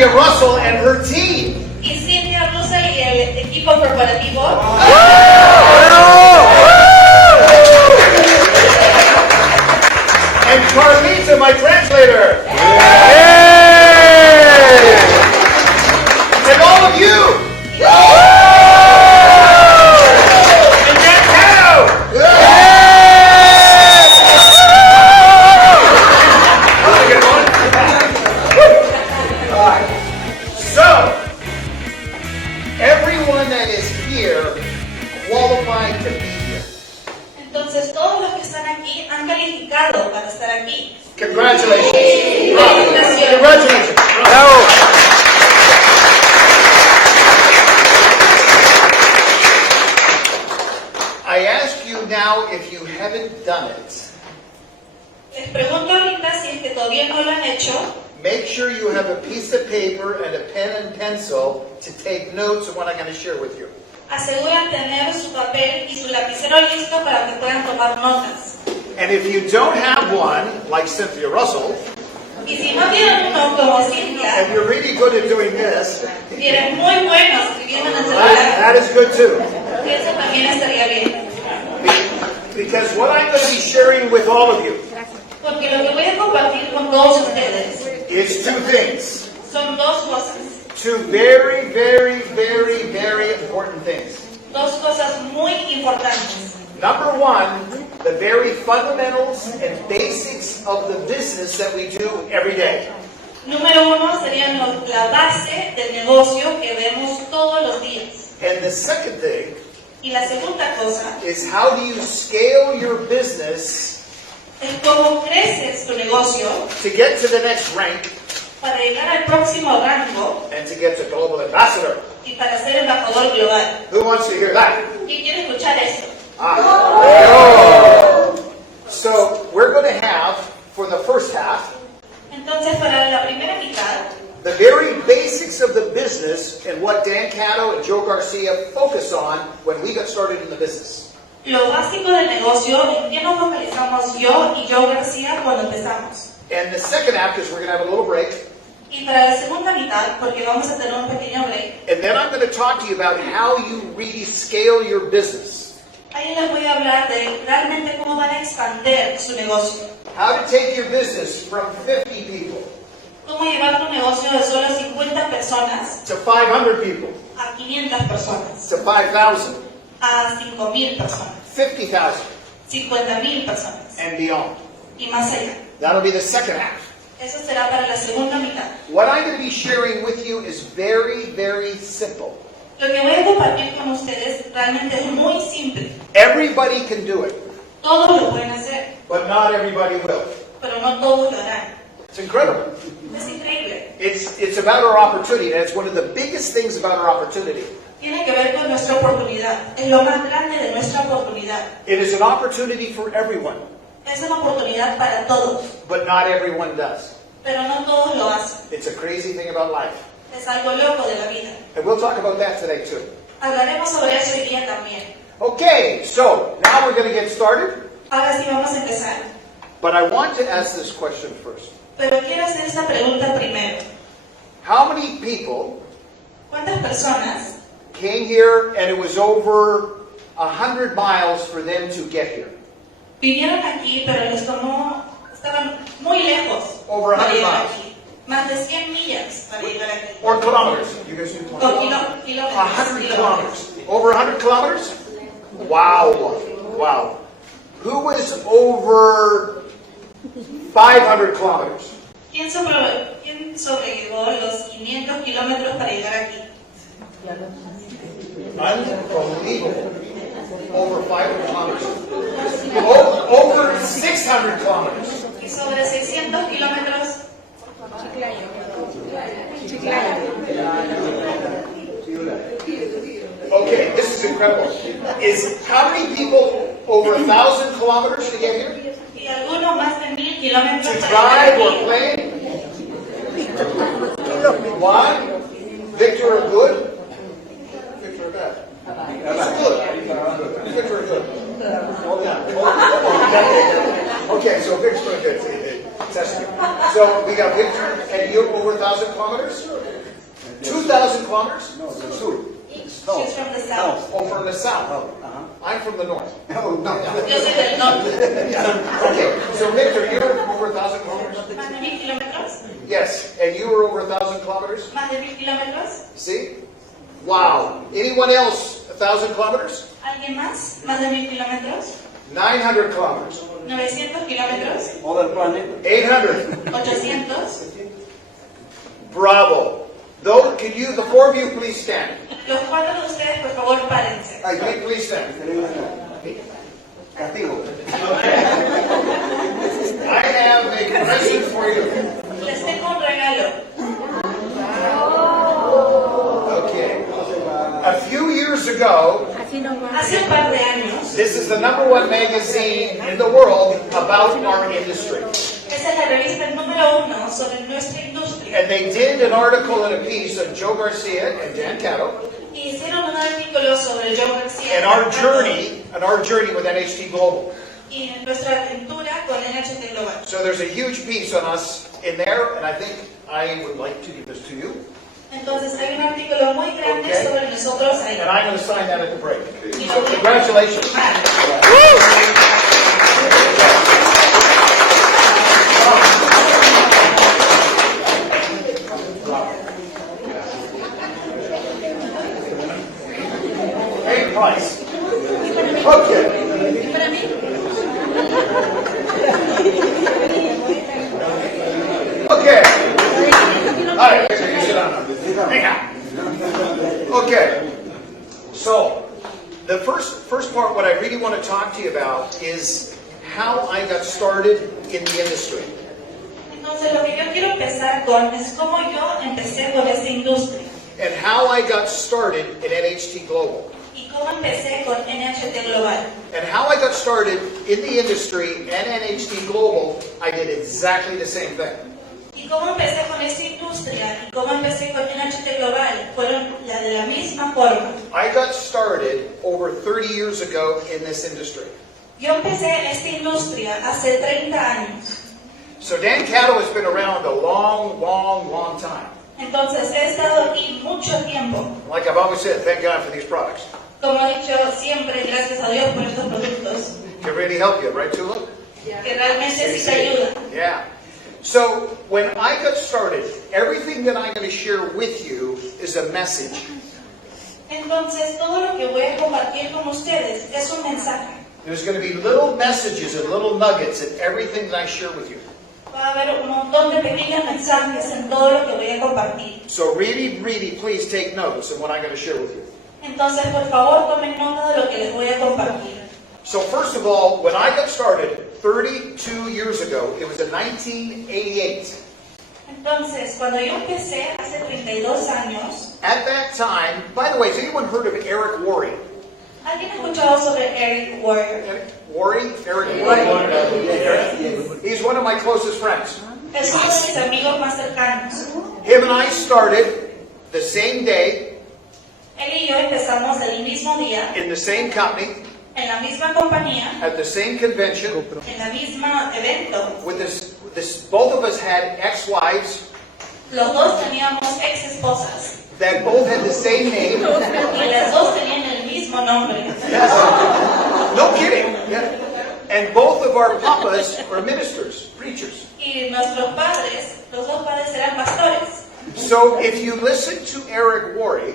Cynthia Russell and her team. Y Cynthia Russell y el equipo corporativo. And Carlita, my translator. And all of you. And Dan Catto. So, everyone that is here qualified to be here. Entonces todos los que están aquí han calificado para estar aquí. Congratulations. Bravo. Congratulations. Bravo. I ask you now if you haven't done it. Les pregunto ahorita si es que todavía no lo han hecho. Make sure you have a piece of paper and a pen and pencil to take notes of what I'm going to share with you. Aseguran tener su papel y su lapicero listo para que puedan tomar notas. And if you don't have one, like Cynthia Russell, Y si no tienen uno como Cynthia, and you're really good at doing this, y eres muy bueno escribiendo en el that celular, is good too. eso también estaría bien. Because what I'm going to be sharing with all of you Porque lo que voy a compartir con todos ustedes is two things. son dos cosas. Two very, very, very, very important things. Dos cosas muy importantes. Number one, the very fundamentals and basics of the business that we do every day. Número uno sería la base del negocio que vemos todos los días. And the second thing Y la segunda cosa is how do you scale your business es cómo creces tu negocio to get to the next rank para llegar al próximo rango and to get to global ambassador. y para ser embajador global. Who wants to hear that? ¿Quién quiere escuchar eso? So we're going to have, for the first half, Entonces, para la primera mitad, the very basics of the business and what Dan Catto and Joe Garcia focus on when we got started in the business. lo básico del negocio, en qué nos focalizamos yo y Joe García cuando empezamos. And the second half, because we're going to have a little break, Y para la segunda mitad, porque vamos a tener un pequeño break, and then I'm going to talk to you about how you really scale your business. ahí les voy a hablar de realmente cómo van a expandir su negocio. How to take your business from 50 people Cómo llevar tu negocio de solo 50 personas to 500 people a 500 personas, to 5,000, a 5,000 personas, 50,000, 50,000 personas and beyond. y más allá. That'll be the second half. Eso será para la segunda mitad. What I'm going to be sharing with you is very, very simple. Lo que voy a compartir con ustedes realmente es muy simple. Everybody can do it, Todos lo pueden hacer, but not everybody will. pero no todos lo harán. It's incredible. Es increíble. It's about our opportunity, and it's one of the biggest things about our opportunity. Tiene que ver con nuestra oportunidad. Es lo más grande de nuestra oportunidad. It is an opportunity for everyone, Es una oportunidad para todos, but not everyone does. pero no todos lo hacen. It's a crazy thing about life. Es algo loco de la vida. And we'll talk about that today too. Hablaremos sobre eso hoy día también. Okay, so now we're going to get started, Ahora sí vamos a empezar. but I want to ask this question first. Pero quiero hacer esta pregunta primero. How many people ¿Cuántas personas came here and it was over 100 miles for them to get here? vivieron aquí, pero les tomó, estaban muy lejos Over para 100 llegar miles. aquí? Más de 100 millas para llegar aquí. Or kilometers? You guys do O kilometers? kilómetros. 100 kilometers. Over 100 kilometers? Wow. Wow. Who was over 500 kilometers? ¿Quién sobrellevó los 500 kilómetros para llegar aquí? Unbelievable. Over 500 kilometers. Over 600 kilometers. Y sobre 600 kilómetros. Okay, this is incredible. Is how many people over 1,000 kilometers to get here? Y algunos más de 1,000 kilómetros To para drive llegar or aquí. plane? Why? Victor or good? Victor or bad? It's good. Victor or good? Oh, yeah. Okay, so Victor or good. Test me. So we got Victor And you're over 1,000 kilometers? 2,000 kilometers? No, del sur. She's from the south. Oh, from the south. Ajá. I'm from the north. Oh, no. Yo soy del norte. Okay, so Victor, you're over 1,000 kilometers? ¿Más de 1,000 kilómetros? Yes, and you were over 1,000 kilometers? ¿Más de 1,000 kilómetros? See? Wow. Anyone else 1,000 kilometers? ¿Alguien más? ¿Más de 1,000 kilómetros? 900 kilometers. 900 kilómetros, Other planet. 800. 800. Bravo. Those, can you, the four of you, please stand. Los cuatro de ustedes, por favor, párense. Please stand. Castigo. I have a present for you. Les tengo un regalo. Okay. A few years ago, Hace un par de años, this is the #1 magazine in the world about our industry. esa es la revista número 1 sobre nuestra industria. And they did an article and a piece on Joe Garcia and Dan Catto Y hicieron un artículo sobre Joe Garcia and our journey with NHT Global. y nuestra aventura con NHT Global. So there's a huge piece on us in there, and I think I would like to give this to you. Entonces hay un artículo muy grande Okay. sobre nosotros ahí. And I'm going to sign that at the break. So congratulations. Great price. Okay. Okay. All right, Victor, you sit down now. Hang on. Okay. So, the first part, what I really want to talk to you about is how I got started in the industry. Entonces lo que yo quiero empezar con es cómo yo empecé con esta industria And how I got started in NHT Global. y cómo empecé con NHT Global. And how I got started in the industry and NHT Global, I did exactly the same thing. Y cómo empecé con esta industria y cómo empecé con NHT Global fueron de la misma forma. I got started over 30 years ago in this industry. Yo empecé esta industria hace 30 años. So Dan Catto has been around a long time. Entonces he estado aquí mucho tiempo. Like I've always said, thank God for these products. Como he dicho siempre, gracias a Dios por estos productos Can really help you, right, Tula? que realmente sí te ayudan. Yeah. So when I got started, everything that I'm going to share with you is a message. Entonces todo lo que voy a compartir con ustedes es un mensaje. There's going to be little messages and little nuggets in everything that I share with you. Va a haber un montón de pequeños mensajes en todo lo que voy a compartir. So really, please take notes of what I'm going to share with you. Entonces, por favor, tomen nota de lo que les voy a compartir. So first of all, when I got started 32 years ago, it was in 1988. Entonces, cuando yo empecé hace 32 años, At that time, by the way, has anyone heard of Eric Worre? ¿alguien ha escuchado sobre Eric Warrior? Eric Worre? He's one of my closest friends. Es uno de mis amigos más cercanos. Him and I started the same day, Él y yo empezamos el mismo día, in the same company, en la misma compañía, at the same convention, en la misma evento. with this both of us had ex-wives Los dos teníamos ex esposas that both had the same name. y las dos tenían el mismo nombre. Yes. No kidding. Yeah. And both of our papas were ministers, preachers. Y nuestros padres, los dos padres eran pastores. So if you listen to Eric Worre,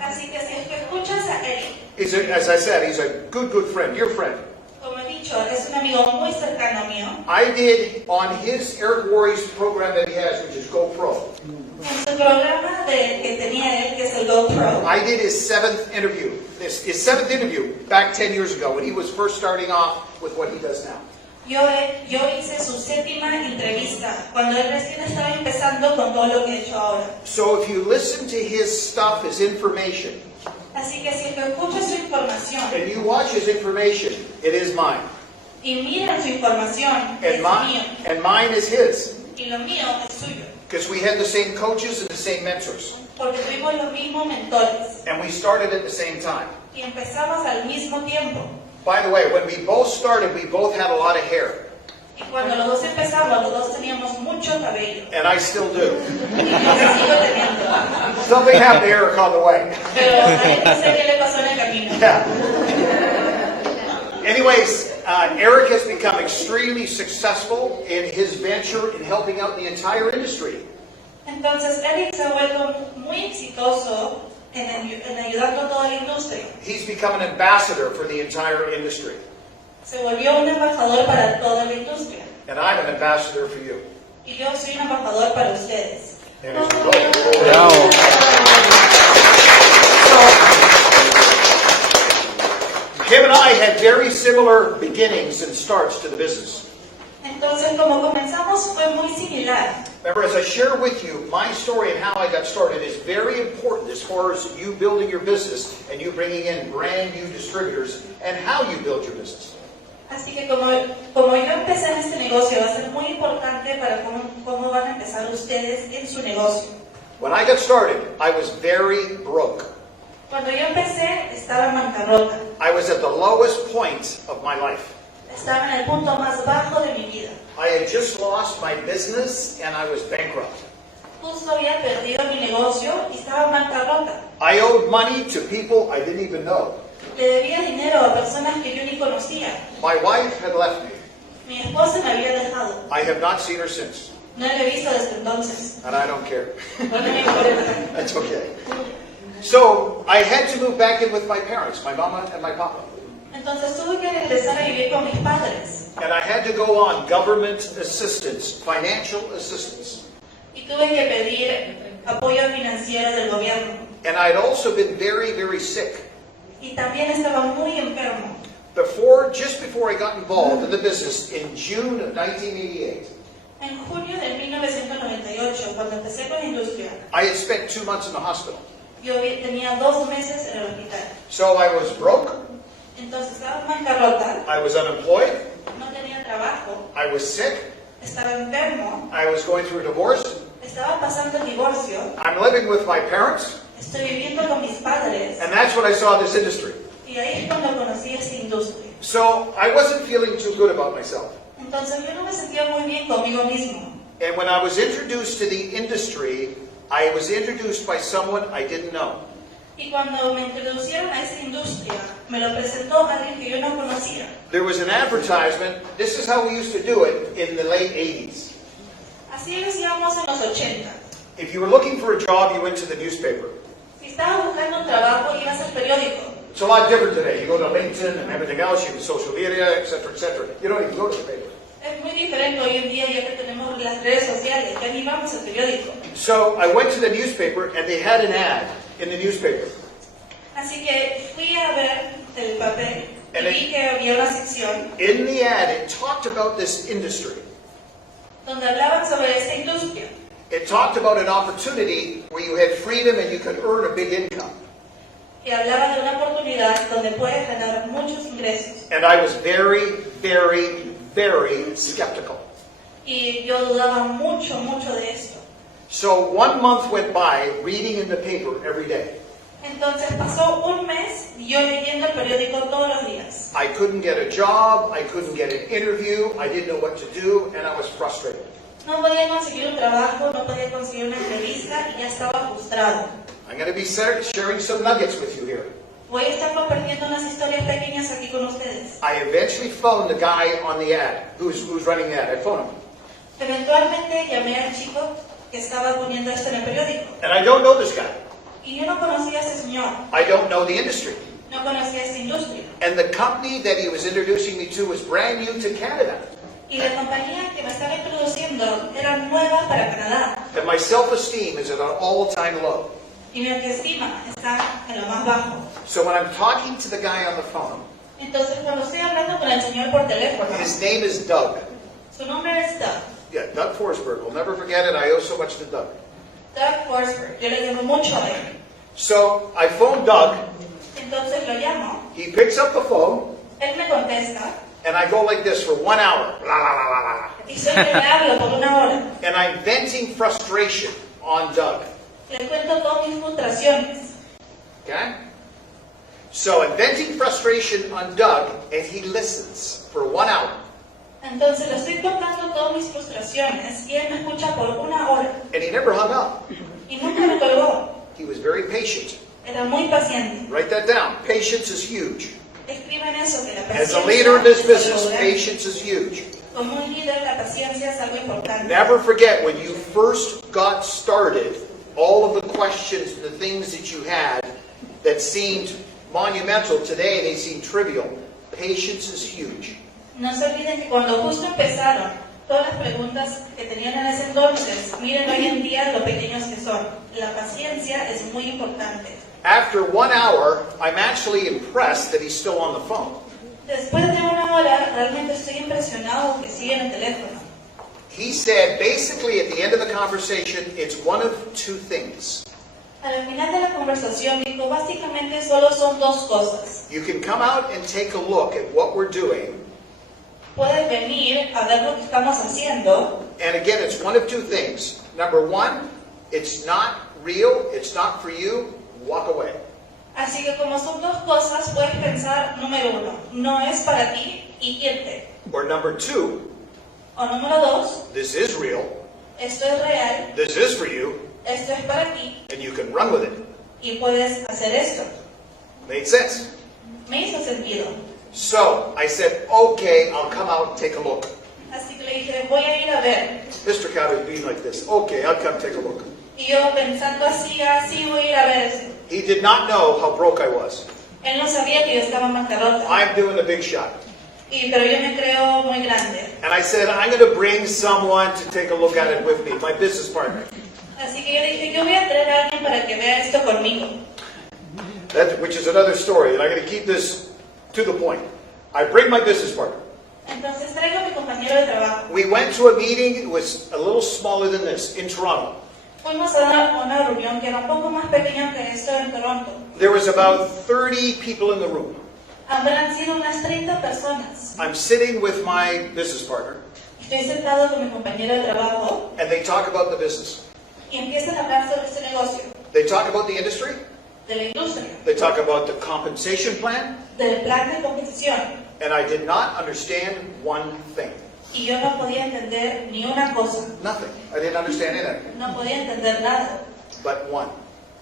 Así que si tú escuchas a Eric, as I said, he's a good friend, dear friend. como he dicho, es un amigo muy cercano mío. I did on Eric Worre's program that he has, which is GoPro. En su programa que tenía él, que es el GoPro, I did his seventh interview back 10 years ago when he was first starting off with what he does now. yo hice su séptima entrevista, cuando él recién estaba empezando con todo lo que he hecho ahora. So if you listen to his stuff, his information, Así que si tú escuchas su información and you watch his information, it is mine. y miras su información, es mío, And mine is his. y lo mío es suyo, Because we had the same coaches and the same mentors. porque tuvimos los mismos mentores And we started at the same time. y empezamos al mismo tiempo. By the way, when we both started, we both had a lot of hair. Y cuando los dos empezamos, los dos teníamos mucho cabello. And I still do. Y yo lo sigo teniendo. Something happened to Eric on the way. Pero no sé qué le pasó en el camino. Yeah. Anyways, Eric has become extremely successful in his venture in helping out the entire industry. Entonces, Eric se ha vuelto muy exitoso en ayudando a toda la industria. He's become an ambassador for the entire industry. Se volvió un embajador para toda la industria. And I'm an ambassador for you. Y yo soy un embajador para ustedes. And as you go. Him and I had very similar beginnings and starts to the business. Entonces, como comenzamos, fue muy similar. Remember, as I share with you, my story and how I got started is very important as far as you building your business and you bringing in brand new distributors and how you build your business. Así que como yo empecé en este negocio, va a ser muy importante para cómo van a empezar ustedes en su negocio. When I got started, I was very broke. Cuando yo empecé, estaba en bancarrota. I was at the lowest point of my life. Estaba en el punto más bajo de mi vida. I had just lost my business and I was bankrupt. Justo había perdido mi negocio y estaba en bancarrota. I owed money to people I didn't even know. Le debía dinero a personas que yo ni conocía. My wife had left me. Mi esposa me había dejado. I have not seen her since. No la he visto desde entonces. And I don't care. No me importa. That's okay. So I had to move back in with my parents, my mama and my papa. Entonces tuve que regresar a vivir con mis padres. And I had to go on government assistance, financial assistance. Y tuve que pedir apoyo financiero del gobierno. And I had also been very, very sick. Y también estaba muy enfermo. Just before I got involved in the business in June of 1988, En junio de 1998, cuando empecé con la industria, I had spent 2 months in the hospital. yo tenía 2 meses en el hospital. So I was broke, Entonces estaba en bancarrota, I was unemployed, no tenía trabajo, I was sick, estaba enfermo, I was going through a divorce, estaba pasando el divorcio, I'm living with my parents, estoy viviendo con mis padres. and that's when I saw this industry. Y ahí es cuando conocí esta industria. So I wasn't feeling too good about myself. Entonces yo no me sentía muy bien conmigo mismo. And when I was introduced to the industry, I was introduced by someone I didn't know. Y cuando me introducieron a esta industria, me lo presentó alguien que yo no conocía. There was an advertisement. This is how we used to do it in the late 80s. Así lo hacíamos en los 80. If you were looking for a job, you went to the newspaper. Si estaba buscando un trabajo, ibas al periódico. It's a lot different today. You go to LinkedIn and everything else, you have social media, etc., etc. You don't even go to the paper. Es muy diferente hoy en día, ya que tenemos las redes sociales, ya ni vamos al periódico. So I went to the newspaper and they had an ad in the newspaper. Así que fui a ver el papel y And vi que había una sección In the ad, it talked about this industry. donde hablaban sobre esta industria. It talked about an opportunity where you had freedom and you could earn a big income. Y hablaba de una oportunidad donde puedes ganar muchos ingresos. And I was very, very, very skeptical. Y yo dudaba mucho, mucho de esto. So 1 month went by reading in the paper every day. Entonces pasó un mes yo leyendo el periódico todos los días. I couldn't get a job, I couldn't get an interview, I didn't know what to do, and I was frustrated. No podía conseguir un trabajo, no podía conseguir una entrevista y ya estaba frustrado. I'm going to be sharing some nuggets with you here. Voy a estar compartiendo unas historias pequeñas aquí con ustedes. I eventually phoned the guy on the ad, who's running the ad. I phoned him. Eventualmente llamé al chico que estaba poniendo esto en el periódico. And I don't know this guy. Y yo no conocía a este señor, I don't know the industry. no conocía esta industria. And the company that he was introducing me to was brand new to Canada. Y la compañía que me estaba introduciendo era nueva para Canadá. And my self-esteem is at an all-time low. Y mi autoestima está en lo más bajo. So when I'm talking to the guy on the phone, Entonces cuando estoy hablando con el señor por teléfono, his name is Doug. su nombre es Doug. Yeah, Doug Forsberg. We'll never forget it. I owe so much to Doug. Doug Forsberg. Yo le debo mucho a él. So I phoned Doug. Entonces lo llamo, He picks up the phone, él me contesta, and I go like this for 1 hour. La, la, la, la, la, la. y siempre le hablo por una hora. And I'm venting frustration on Doug. Le cuento todas mis frustraciones. Okay? So I'm venting frustration on Doug, and he listens for 1 hour. Entonces le estoy contando todas mis frustraciones y él me escucha por 1 hora And he never hung up. y nunca me colgó. He was very patient. Era muy paciente. Write that down. Patience is huge. Escriban eso, que la As paciencia a leader in this es business, algo grande. patience is huge. Como un líder, la paciencia es algo importante. Never forget when you first got started, all of the questions and the things that you had that seemed monumental today, they seem trivial. Patience is huge. No se olviden que cuando justo empezaron, todas las preguntas que tenían en ese entonces, miren hoy en día lo pequeños que son. La paciencia es muy importante. After 1 hour, I'm actually impressed that he's still on the phone. Después de 1 hora, realmente estoy impresionado que sigue en el teléfono. He said, basically at the end of the conversation, it's one of two things. Al final de la conversación dijo, básicamente solo son 2 cosas. You can come out and take a look at what we're doing, Puedes venir a ver lo que estamos haciendo. and again, it's one of two things. Number one, it's not real, it's not for you, walk away. Así que como son 2 cosas, puedes pensar, número 1, no es para ti y irte. Or number two, O número 2, this is real, esto es real, this is for you, esto es para ti and you can run with it. y puedes hacer esto. Made sense? Me hizo sentido. So, I said, okay, I'll come out and take a look. Así que le dije, voy a ir a ver. Mr. Catto is being like this. Okay, I'll come take a look. Y yo pensando así, voy a ir a ver eso. He did not know how broke I was. Él no sabía que yo estaba en bancarrota. I'm doing the big shot. Pero yo me creo muy grande. And I said, I'm going to bring someone to take a look at it with me, my business partner. Así que yo dije, yo voy a traer a alguien para que vea esto conmigo. Which is another story, and I'm going to keep this to the point. I bring my business partner. Entonces traigo a mi compañero de trabajo. We went to a meeting, it was a little smaller than this, in Toronto. Fuimos a una reunión que era un poco más pequeña que esto en Toronto. There was about 30 people in the room. Habrán sido unas 30 personas. I'm sitting with my business partner, Estoy sentado con mi compañero de trabajo and they talk about the business. y empiezan a hablar sobre este negocio, They talk about the industry, de la industria, they talk about the compensation plan, del plan de competición. and I did not understand one thing. Y yo no podía entender ni una cosa. Nothing. I didn't understand anything. No podía entender nada. But one.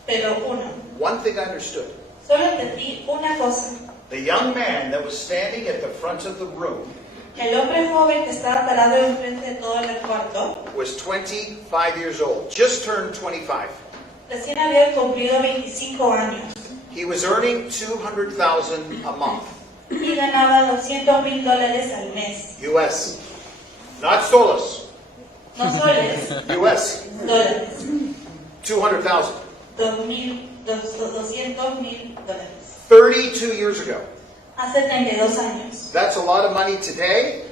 Pero uno. One thing I understood. Solo entendí una cosa. The young man that was standing at the front of the room El hombre joven que estaba parado enfrente de todo el cuarto was 25 years old. Just turned 25. recién había cumplido 25 años He was earning $200,000 a month. y ganaba $200,000 al mes. U.S. Not soles. No soles, U.S. dólares. 200,000. $200,000. 32 years ago. Hace 32 años. That's a lot of money today.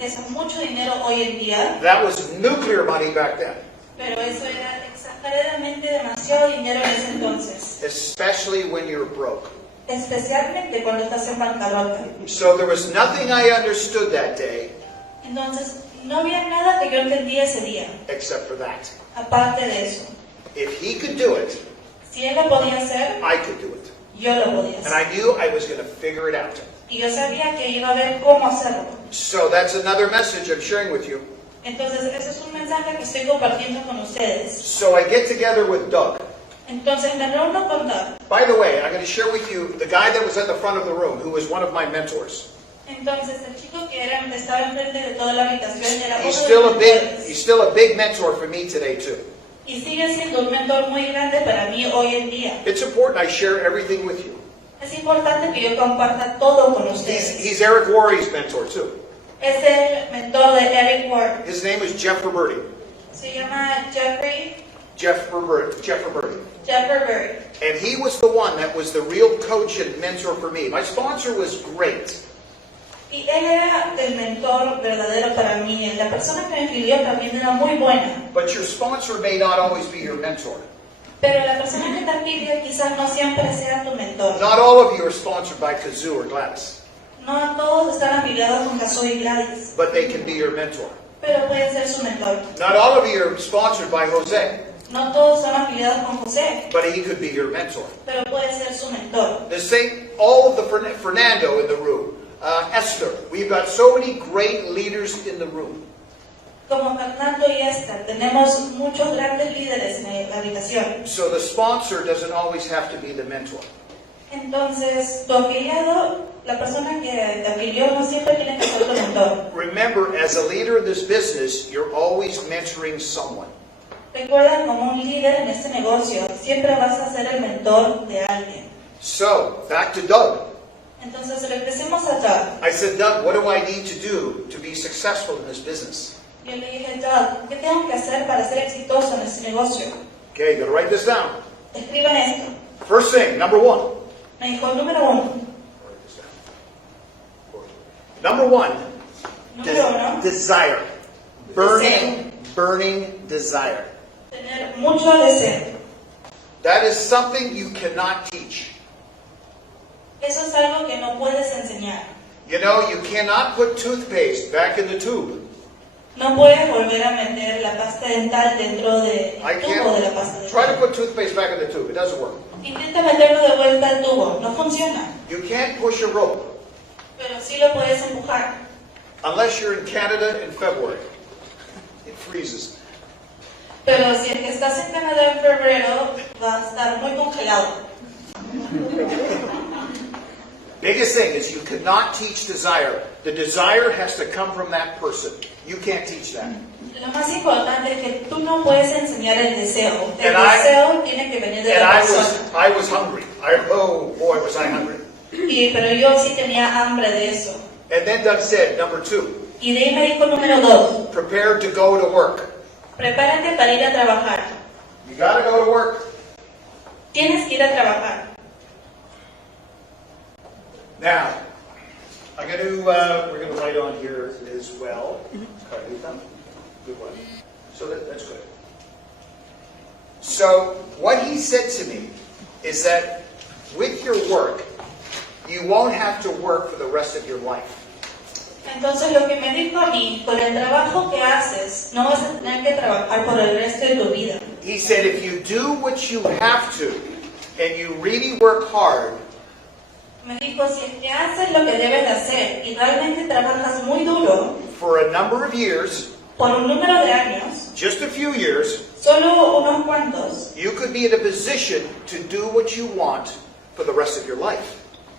Es mucho dinero hoy en día, That was nuclear money back then. pero eso era exageradamente demasiado dinero en ese entonces. Especially when you're broke. Especialmente cuando estás en bancarrota. So there was nothing I understood that day Entonces, no había nada que yo entendía ese día, except for that. aparte de eso. If he could do it, Si él lo podía hacer, I could do it. yo lo podía And I hacer. knew I was going to figure it out. Y yo sabía que iba a ver cómo hacerlo. So that's another message I'm sharing with you. Entonces, ese es un mensaje que estoy compartiendo con ustedes. So I get together with Doug. Entonces, me reúno con Doug. By the way, I'm going to share with you the guy that was at the front of the room, who was one of my mentors. Entonces, el chico que estaba enfrente de toda la habitación era He's uno de mis still mentores. a big mentor for me today too. Y sigue siendo un mentor muy grande para mí hoy en día. It's important I share everything with you. Es importante que yo comparta todo con ustedes. He's Eric Worre's mentor too. Es el mentor de Eric Ward. His name is Jeff Roberti. Se llama Jeffrey Roberti. Berry. And he was the one that was the real coach and mentor for me. My sponsor was great. Y él era el mentor verdadero para mí. La persona que me inscribió también era muy buena. But your sponsor may not always be your mentor. Pero la persona que te inscribe quizás no siempre sea tu mentor. Not all of you are sponsored by Kazoo or Gladys. No todos están afiliados con Catto y Gladys, But they can be your mentor. pero puede ser su mentor. Not all of you are sponsored by Jose. No todos son afiliados con José, But he could be your mentor. pero puede ser su mentor. All of the Fernando in the room. Esther. We've got so many great leaders in the room. Como Fernando y Esther, tenemos muchos grandes líderes en la habitación. So the sponsor doesn't always have to be the mentor. Entonces, tu afiliado, la persona que te afilió, no siempre tiene que ser tu mentor. Remember, as a leader in this business, you're always mentoring someone. Recuerda, como un líder en este negocio, siempre vas a ser el mentor de alguien. So, back to Doug. Entonces, regresemos a Doug. I said, Doug, what do I need to do to be successful in this business? Yo le dije, Doug, ¿qué tengo que hacer para ser exitoso en este negocio? Okay, you gotta write this down. Escriban esto. First thing, number one. Me dijo, número uno. Write this down. Number one, Número uno, desire. Burning desire. tener mucho deseo. That is something you cannot teach. Eso es algo que no puedes enseñar. You know, you cannot put toothpaste back in the tube. No puedes volver a meter la pasta dental dentro del I tubo de la can't. pasta Try to dental. put toothpaste back in the tube. It doesn't work. Intenta meterlo de vuelta al tubo. No funciona. You can't push a rope Pero sí lo puedes empujar. unless you're in Canada in February. It freezes. Pero si es que estás en Canadá en febrero, va a estar muy congelado. Biggest thing is you cannot teach desire. The desire has to come from that person. You can't teach that. Lo más importante es que tú no puedes enseñar el deseo. El And deseo tiene que venir de And la persona. I was hungry. Oh boy, was I hungry. Pero yo sí tenía hambre de eso. And then Doug said, number two, Y de ahí me dijo número 2. prepare to go to work. Prepárate para ir a trabajar. You gotta go to work. Tienes que ir a trabajar. Now, we're gonna write on here as well. Carlita, good one. So that's good. So what he said to me is that with your work, you won't have to work for the rest of your life. Entonces lo que me dijo a mí, con el trabajo que haces, no vas a tener que trabajar por el resto de tu vida. He said if you do what you have to and you really work hard, Me dijo, si es que haces lo que debes de hacer y realmente trabajas muy duro, for a number of years, por un número de años, just a few years, solo unos cuantos, you could be in a position to do what you want for the rest of your life.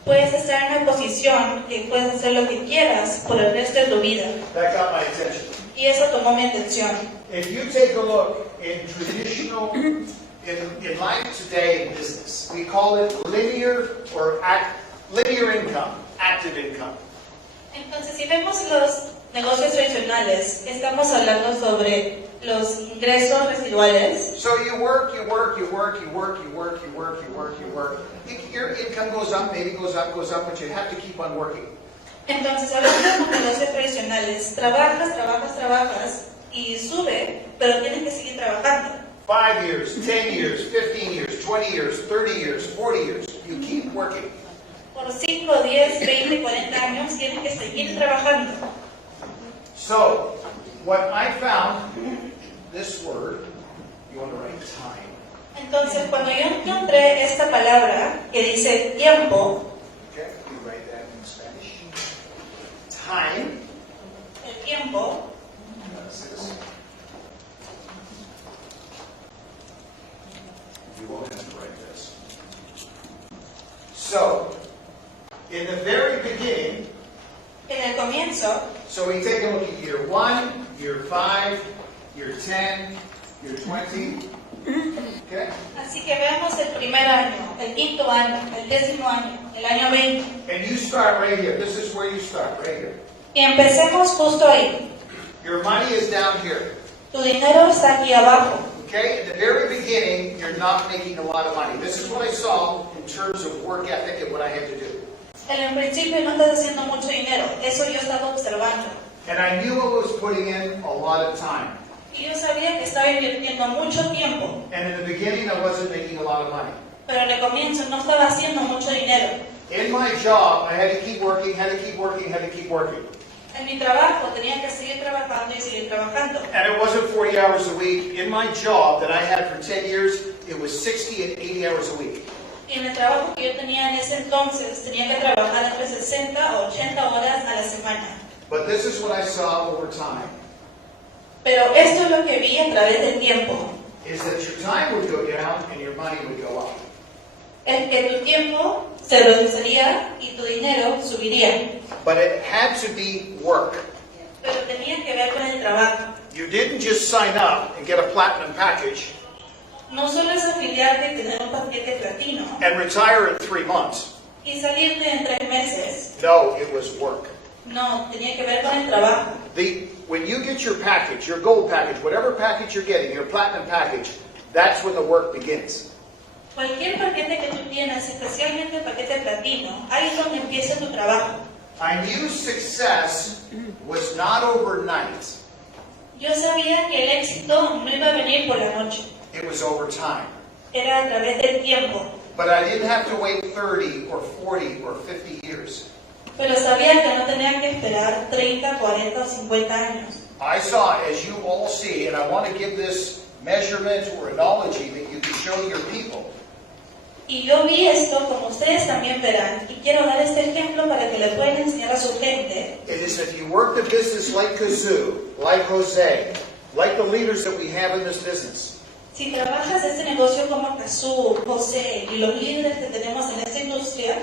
puedes estar en una posición que puedes hacer lo que quieras por el resto de tu vida. That got my attention. Y eso tomó mi atención. If you take a look in traditional, in life today in business, we call it linear income, active income. Entonces, si vemos los negocios tradicionales, estamos hablando sobre los ingresos residuales. So you work. Your income goes up, maybe goes up, but you have to keep on working. Entonces, hablando de los negocios tradicionales, trabajas y sube, pero tienes que seguir trabajando. 5 years, 10 years, 15 years, 20 years, 30 years, 40 years. You keep working. Por 5, 10, 20, 40 años tienes que seguir trabajando. So, what I found, this word, you want to write time. Entonces, cuando yo encontré esta palabra que dice tiempo, Okay, you write that in Spanish. Time. el tiempo, You won't have to write this. So, in the very beginning, en el comienzo, so we take a look at year 1, year 5, year 10, year 20. Okay? así que veamos el primer año, el quinto año, el 10º año, el año 20. And you start right here. This is where you start, right here. Y empecemos justo ahí. Your money is down here. Tu dinero está aquí abajo. Okay? At the very beginning, you're not making a lot of money. This is what I saw in terms of work ethic and what I had to do. En el principio no estás haciendo mucho dinero, eso yo estaba observando. And I knew I was putting in a lot of time. Y yo sabía que estaba invirtiendo mucho tiempo, And in the beginning, I wasn't making a lot of money. pero en el comienzo no estaba haciendo mucho dinero. In my job, I had to keep working. En mi trabajo tenía que seguir trabajando y seguir trabajando. And it wasn't 40 hours a week. In my job that I had for 10 years, it was 60 and 80 hours a week. Y en el trabajo que yo tenía en ese entonces, tenía que trabajar entre 60 o 80 horas a la semana. But this is what I saw over time, Pero esto es lo que vi a través del tiempo. is that your time would go down and your money would go up. El que tu tiempo se reduciría y tu dinero subiría. But it had to be work. Pero tenía que ver con el trabajo. You didn't just sign up and get a platinum package No solo es afiliarte y tener un paquete platino and retire in 3 months. y salirte en 3 meses. No, it was work. No, tenía que ver con el trabajo. When you get your package, your gold package, whatever package you're getting, your platinum package, that's when the work begins. Cualquier paquete que tú tienes, especialmente el paquete platino, ahí es donde empieza tu trabajo. I knew success was not overnight. Yo sabía que el éxito no iba a venir por la noche, It was over time. era a través del tiempo. But I didn't have to wait 30 or 40 or 50 years. Pero sabía que no tenía que esperar 30, 40 o 50 años. I saw, as you all see, and I want to give this measurement or analogy that you can show your people. Y yo vi esto, como ustedes también verán, y quiero dar este ejemplo para que le puedan enseñar a su gente. It is if you work the business like Kazoo, like Jose, like the leaders that we have in this business. Si trabajas este negocio como Cazú, José y los líderes que tenemos en esta industria,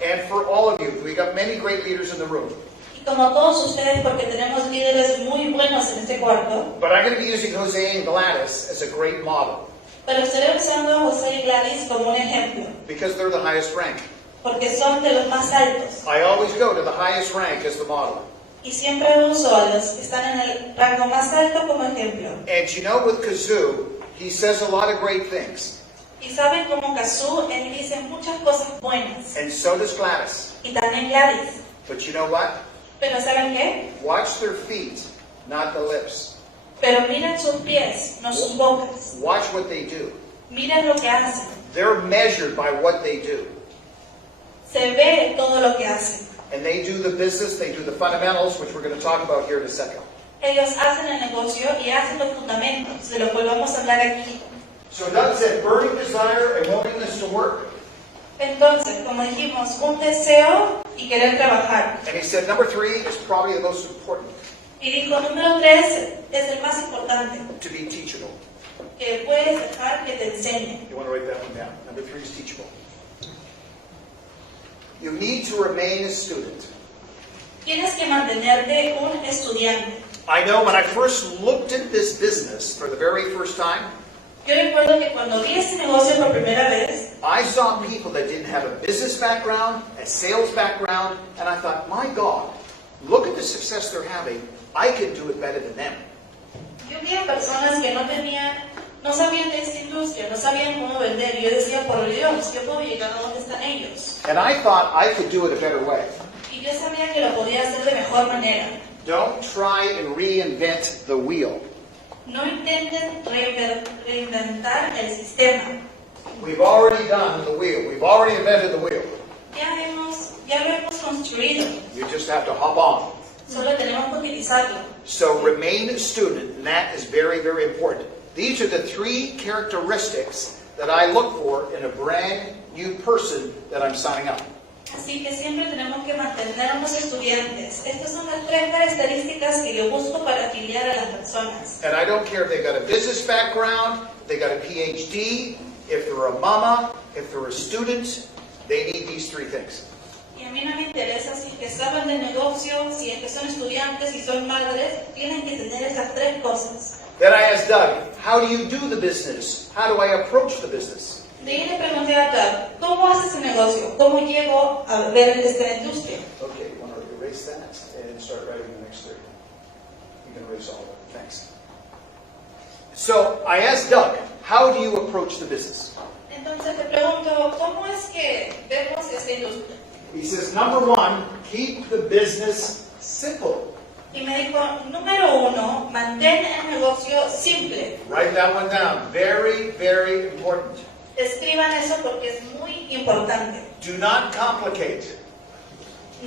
And for all of you, we got many great leaders in the room. y como todos ustedes, porque tenemos líderes muy buenos en este cuarto, But I'm going to be using Jose and Gladys as a great model pero estaré usando a José y Gladys como un ejemplo, because they're the highest rank. porque son de los más altos. I always go to the highest rank as the model. Y siempre uso a los que están en el rango más alto como ejemplo. And you know, with Kazoo, he says a lot of great things. Y saben como Cazú, él dice muchas cosas buenas. And so does Gladys. Y también Gladys. But you know what? Pero ¿saben qué? Watch their feet, not the lips. Pero miren sus pies, no sus bocas. Watch what they do. Miren lo que hacen. They're measured by what they do. Se ve todo lo que hacen. And they do the business, they do the fundamentals, which we're going to talk about here in a second. Ellos hacen el negocio y hacen los fundamentos, de lo cual vamos a hablar aquí. So Doug said, burning desire and willingness to work. Entonces, como dijimos, un deseo y querer trabajar. And he said, number 3 is probably the most important, Y dijo, número 3 es el más importante, to be teachable. que puedes dejar que te enseñe. You want to write that one down. Number 3 is teachable. You need to remain a student. Tienes que mantenerte un estudiante. I know when I first looked at this business for the very first time, Yo recuerdo que cuando vi este negocio por primera vez, I saw people that didn't have a business background, a sales background, and I thought, my God, look at the success they're having. I can do it better than them. yo vi a personas que no sabían de esta industria, no sabían cómo vender. Y yo decía, por Dios, yo puedo llegar a donde están ellos. And I thought I could do it a better way. Y yo sabía que lo podía hacer de mejor manera. Don't try and reinvent the wheel. No intenten reinventar el sistema. We've already done the wheel. We've already invented the wheel. Ya lo hemos construido, You just have to hop on. solo tenemos que utilizarlo. So remain a student, and that is very, very important. These are the 3 characteristics that I look for in a brand new person that I'm signing up. Así que siempre tenemos que mantenernos estudiantes. Estas son las 3 características que yo busco para afiliar a las personas. And I don't care if they've got a business background, if they've got a PhD, if they're a mama, if they're a student, they need these 3 things. Y a mí no me interesa si es que saben de negocio, si es que son estudiantes, si son madres, tienen que tener estas 3 cosas. Then I asked Doug, how do you do the business? How do I approach the business? De ahí le pregunté a Doug, ¿cómo haces el negocio? ¿Cómo llego a ver esta industria? Okay, you want to erase that and start writing the next 3. You can erase all of it. Thanks. So I asked Doug, how do you approach the business? Entonces te pregunto, ¿cómo es que vemos esta industria? He says, number 1, keep the business simple. Y me dijo, número 1, mantén el negocio simple. Write that one down. Very, very important. Escriban eso porque es muy importante. Do not complicate.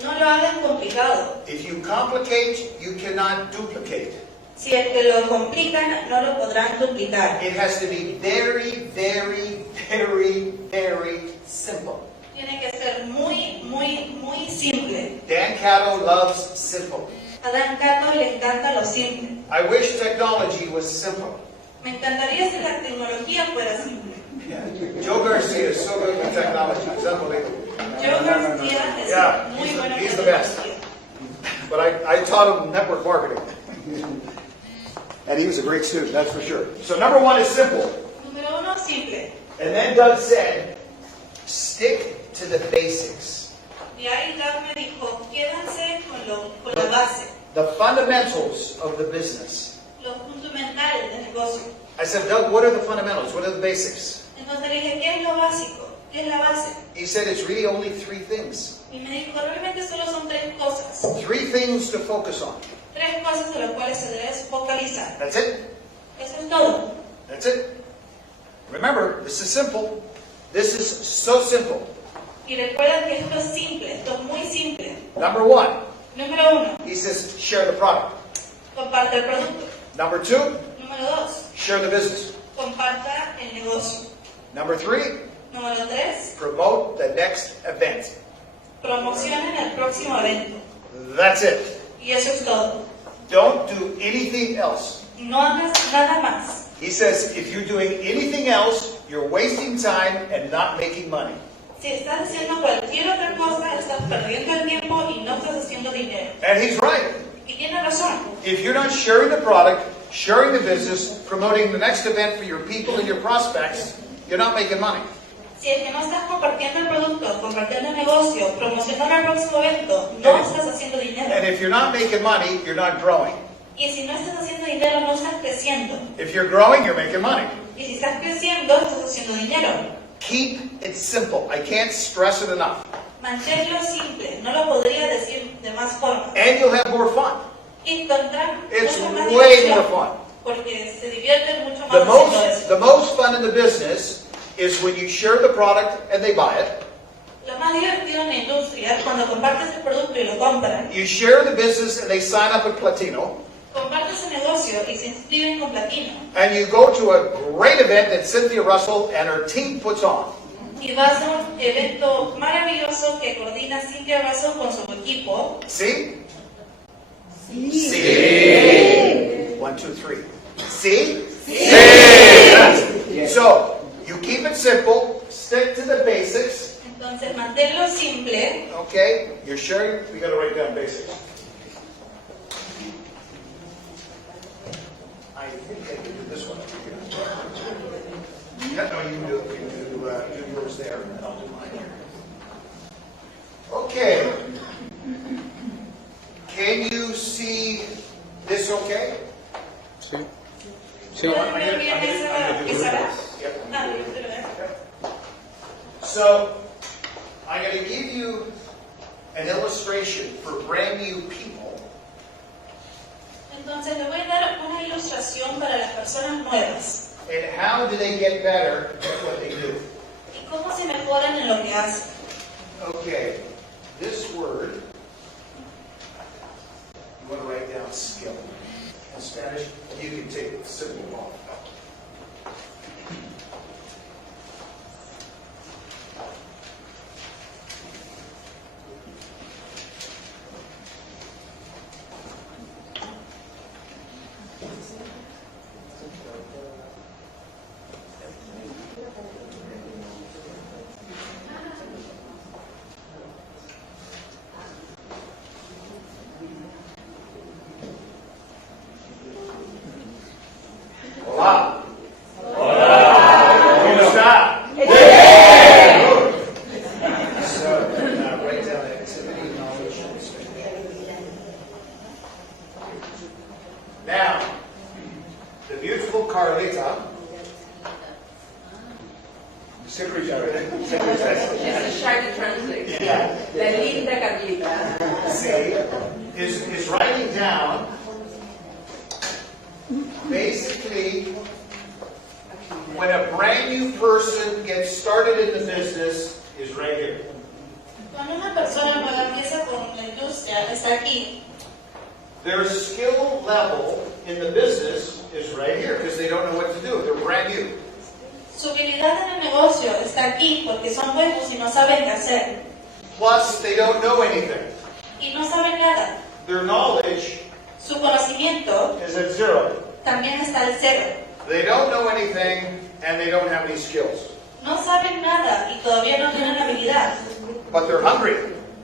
No lo hagan complicado. If you complicate, you cannot duplicate. Si es que lo complican, no lo podrán duplicar. It has to be very, very, very, very simple. simple. Tiene que ser muy, muy, muy simple. Dan Catto loves simple. A Dan Catto le encanta lo simple. I wish technology was simple. Me encantaría si la tecnología fuera simple. Joe Garcia is so good with technology. It's unbelievable. Joe Garcia es Yeah, muy bueno he's con the best. tecnología. But I taught him network marketing. And he was a great student, that's for sure. So number one is simple. Número uno, simple. And then Doug said, stick to the basics. Y ahí Doug me dijo, quédense con la base, The fundamentals of the business. lo fundamental del negocio. I said, Doug, what are the fundamentals? What are the basics? Entonces le dije, ¿qué es lo básico? ¿Qué es la base? He said, it's really only three things. Y me dijo, realmente solo son tres cosas. Three things to focus on. Tres cosas en las cuales se debe focalizar. That's it. Eso es todo. That's it. Remember, this is simple. This is so simple. Y recuerda que esto es simple, esto es muy simple. Number one, Número uno, he says, share the product. comparte el producto. Number two, Número dos, share the business. comparta el negocio. Number three, Número tres, promote the next event. promocionen el próximo evento. That's it. Y eso es todo. Don't do anything else. No hagas nada más. He says, if you're doing anything else, you're wasting time and not making money. Si estás haciendo cualquier otra cosa, estás perdiendo el tiempo y no estás haciendo dinero. And he's right. Y tiene razón. If you're not sharing the product, sharing the business, promoting the next event for your people and your prospects, you're not making money. Si es que no estás compartiendo el producto, compartiendo el negocio, promocionando el próximo evento, no estás haciendo dinero. And if you're not making money, you're not growing. Y si no estás haciendo dinero, no estás creciendo. If you're growing, you're making money. Y si estás creciendo, estás haciendo dinero. Keep it simple. I can't stress it enough. Manténlo simple, no lo podría decir de más formas. And you'll have more fun. Y tendrás It's mucha más way diversión, more fun. porque se divierten mucho más The haciendo eso. the most fun in the business is when you share the product and they buy it. Lo más divertido en la industria es cuando compartes el producto y lo compran. You share the business and they sign up at Platino. Compartes el negocio y se inscriben con Platino. And you go to a great event that Cynthia Russell and her team puts on. Y vas a un evento maravilloso que coordina Cynthia Russell con su equipo. See? See. 1, 2, 3. See? See. So, you keep it simple, stick to the basics. Entonces, manténlo simple. Okay? You're sharing, we gotta write down basics. I think I can do this one up here. Yeah, no, you can do yours there, and I'll do mine here. Okay. Can you see this okay? Sí. ¿Pueden ver bien esa vez? Yep. Ah, yo quiero ver. So, I'm going to give you an illustration for brand new people. Entonces, le voy a dar una ilustración para las personas nuevas. And how do they get better at what they do? ¿Y cómo se mejoran en lo que hacen? Okay, this word, you want to write down skill. In Spanish, and you can take it simple off. Hola. Hola. ¿Cómo está? So, write down activity, knowledge, and Spanish. Now, the beautiful Carlita. Secretary. She's shy to translate. Yeah. La linda Carlita. See, is writing down basically when a brand new person gets started in the business is right here. Cuando una persona nueva empieza con la industria, está aquí. Their skill level in the business is right here because they don't know what to do. They're brand new. Su Su habilidad en el negocio está aquí porque son buenos y no saben qué hacer. Plus, they don't know anything. Y no saben nada. Their knowledge Su conocimiento is at zero. también está al cero. They don't know anything and they don't have any skills. No saben nada y todavía no tienen habilidad, But they're hungry.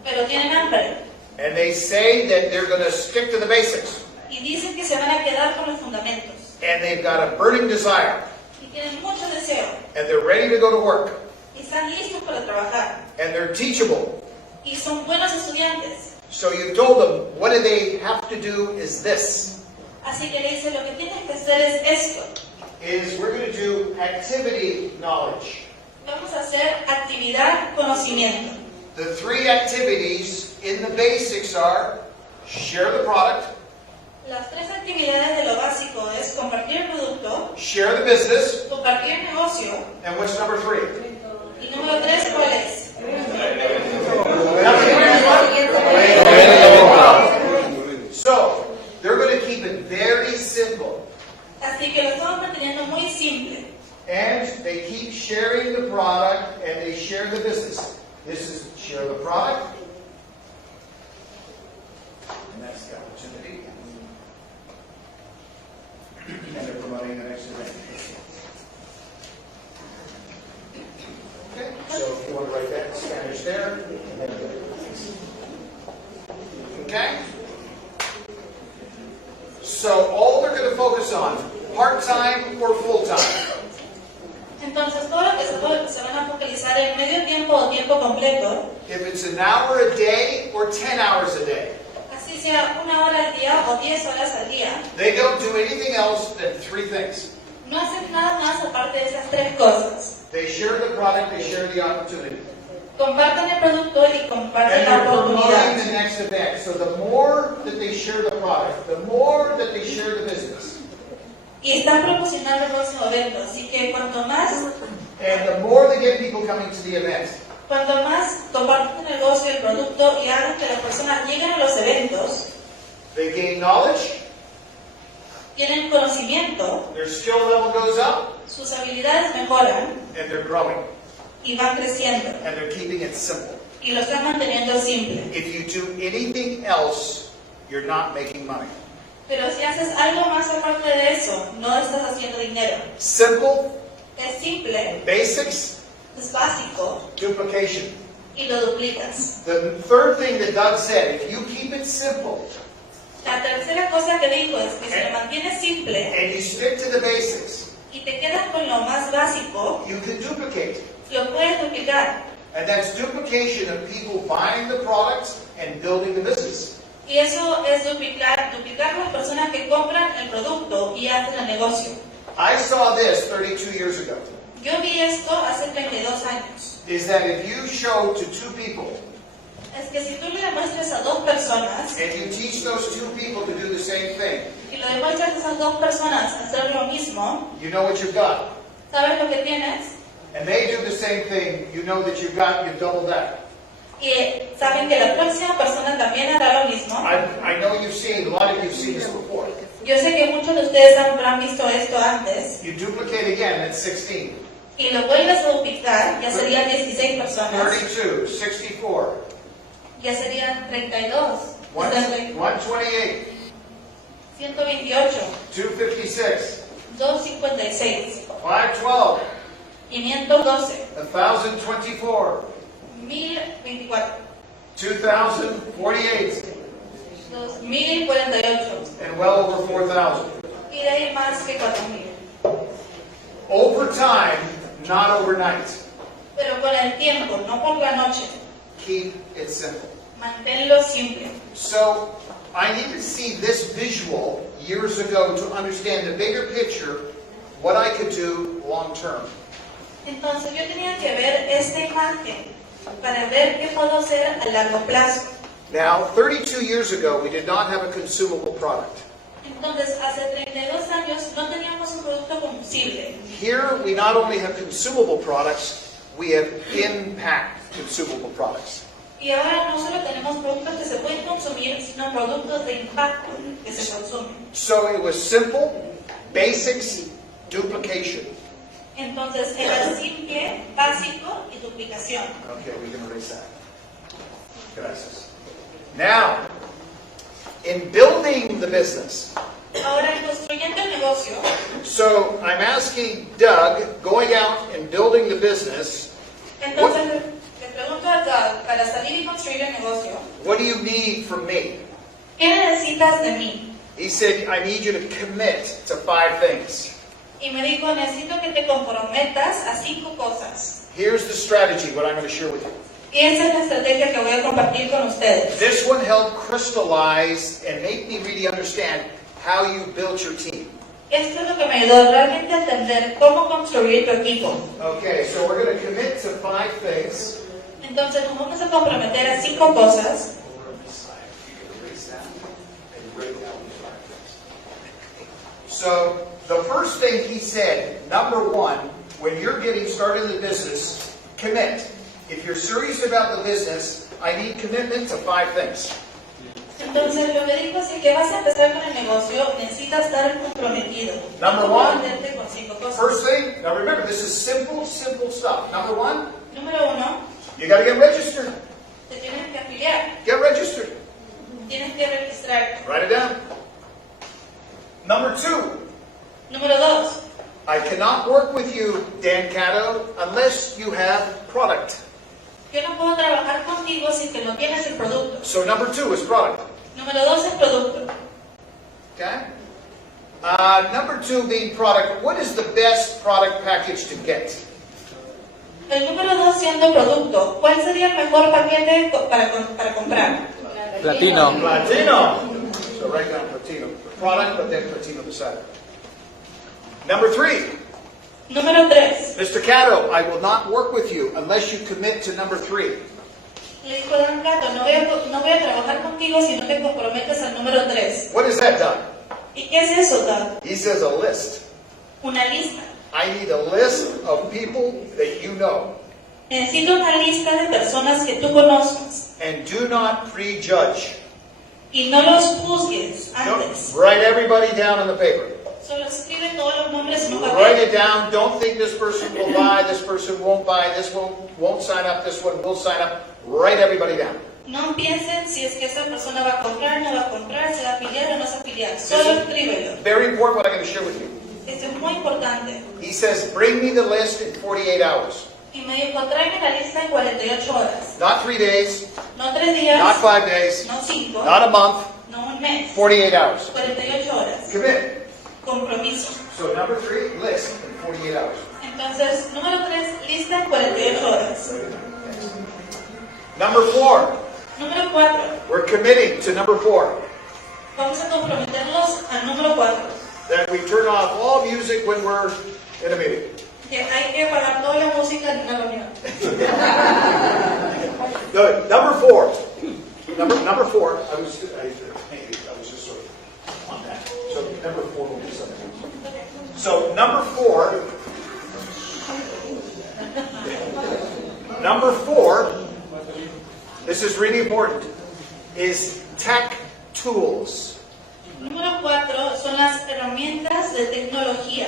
pero tienen hambre. And they say that they're going to stick to the basics. Y dicen que se van a quedar con los fundamentos. And they've got a burning desire. Y tienen mucho deseo. And they're ready to go to work. Y están listos para trabajar. And they're teachable. Y son buenos estudiantes. So you told them, what do they have to do is this. Así que le dice, lo que tienen que hacer es esto. Is we're going to do activity knowledge. Vamos a hacer actividad conocimiento. The three activities in the basics are share the product, Las tres actividades de lo básico es compartir el producto, share the business, compartir el negocio. and what's number three? Y número 3, ¿cuál es? So, they're going to keep it very simple. Así que lo estamos manteniendo muy simple. And they keep sharing the product and they share the business. This is share the product. And that's the opportunity. And they're promoting the next event. Okay, so if you want to write that in Spanish there. Okay? So all they're going to focus on, part-time or full-time. Entonces, todo lo que se van a focalizar en medio tiempo o tiempo completo, If it's an hour a day or 10 hours a day. así sea 1 hora al día o 10 horas al día, They don't do anything else than three things. no hacen nada más aparte de esas tres cosas. They share the product, they share the opportunity. Comparten el producto y comparten And la they're promoting oportunidad. the next event. So the more that they share the product, the more that they share the business. Y están promocionando el próximo evento. Así que cuanto más And the more they get people coming to the event. comparten el negocio y el producto y hagan que las personas lleguen a los eventos, They gain knowledge, tienen conocimiento, their skill level goes up, sus habilidades mejoran and they're growing. y van creciendo. And they're keeping it simple. Y lo están manteniendo simple. If you do anything else, you're not making money. Pero si haces algo más aparte de eso, no estás haciendo dinero. Simple, Es simple, basics, es básico duplication. y lo duplicas. The third thing that Doug said, if you keep it simple La tercera cosa que dijo es que si lo mantienes simple and you stick to the basics, y te quedas con lo más básico, you can duplicate. lo puedes duplicar. And that's duplication of people buying the products and building the business. Y eso es duplicar las personas que compran el producto y hacen el negocio. I saw this 32 years ago. Yo vi esto hace 32 años. Is that if you show to two people Es que si tú le demuestras a 2 personas and you teach those two people to do the same thing, y lo demuestras a esas 2 personas hacer lo mismo, you know what you've got. ¿sabes lo que tienes? And they do the same thing, you know that you've doubled that. Y saben que la próxima persona también hará lo mismo. I know you've seen, a lot of you've seen this before. Yo sé que muchos de ustedes habrán visto esto antes. You duplicate again, that's 16. Y lo vuelves a duplicar, ya serían 16 personas. 32, 64, Ya serían 32. 128, 128. 256, 256. 512, 512. 1024, 1024. 2048, 2048. and well over 4,000. Y de ahí más que 4000. Over time, not overnight. Pero con el tiempo, no por la noche. Keep it simple. Manténlo simple. So, I need to see this visual years ago to understand the bigger picture, what I could do long term. Entonces yo tenía que ver esta imagen para ver qué puedo hacer a largo plazo. Now, 32 years ago, we did not have a consumable product. Entonces, hace 32 años no teníamos un producto combustible. Here, we not only have consumable products, we have impact consumable products. Y ahora no solo tenemos productos que se pueden consumir, sino productos de impacto que se consumen. So it was simple, basics, duplication. Entonces era simple, básico y duplicación. Okay, we can erase that. Gracias. Now, in building the business, Ahora, en construyendo el negocio, so I'm asking Doug, going out and building the business, entonces le pregunto a Doug, para salir y construir el negocio, what do you need from me? ¿qué necesitas de mí? He said, I need you to commit to 5 things. Y me dijo, necesito que te comprometas a 5 cosas. Here's the strategy, what I'm going to share with you. Y esa es la estrategia que voy a compartir con ustedes. This one helped crystallize and make me really understand how you built your team. Esto es lo que me ayudó realmente a entender cómo construir tu equipo. Okay, so we're going to commit to 5 things. Entonces nos vamos a comprometer a 5 cosas. So the first thing he said, number 1, when you're getting started in the business, commit. If you're serious about the business, I need commitment to 5 things. Entonces lo que dijo es que vas a empezar con el negocio, necesitas estar comprometido. Number 1, Comprometerte con 5 cosas. first thing, now remember, this is simple stuff. Number 1, Número 1, you got to get registered. te tienes que afiliar, Get registered. tienes que registrarte. Write it down. Number 2, Número 2, I cannot work with you, Dan Catto, unless you have product. yo no puedo trabajar contigo si que no tienes el producto. So number 2 is product. Número 2 es producto. Okay? Number 2 being product, what is the best product package to get? El número 2 siendo producto, ¿cuál sería el mejor paquete para comprar? Platino. Platino. So write down Platino. Product, but then Platino beside it. Number 3, Número 3, Mr. Catto, I will not work with you unless you commit to number 3. le dijo Dan Catto, no voy a trabajar contigo si no te comprometes al número 3. What is that, Doug? ¿Y qué es eso, Doug? He says a list. Una lista. I need a list of people that you know. Necesito una lista de personas que tú conozcas And do not prejudge. y no los juzgues Don't antes. write everybody down on the paper. Solo escribe todos los nombres en un Write papel. it down. Don't think this person will buy, this person won't buy, this one won't sign up, this one will sign up. Write everybody down. No piensen si es que esa persona va a comprar, no va a comprar, se va a afiliar o no se va a afiliar. Solo escríbelo. Very important what I'm going to share with you. Esto es muy importante. He says, bring me the list in 48 hours. Y me dijo, tráeme la lista en 48 horas. Not 3 days, No 3 días, not 5 days, no 5, not a month, no un mes. 48 hours. 48 horas. Commit. Compromiso. So number 3, list in 48 hours. Entonces, número 3, lista en 48 horas. Number 4, Número 4, we're committing to number 4. vamos a comprometernos al número 4. That we turn off all music when we're in a meeting. Que hay que apagar toda la música en una reunión. Good. Number 4. Number 4. I was just sort of on that. So number 4 will be something. So number 4. Number 4. This is really important. Is tech tools. Número 4 son las herramientas de tecnología.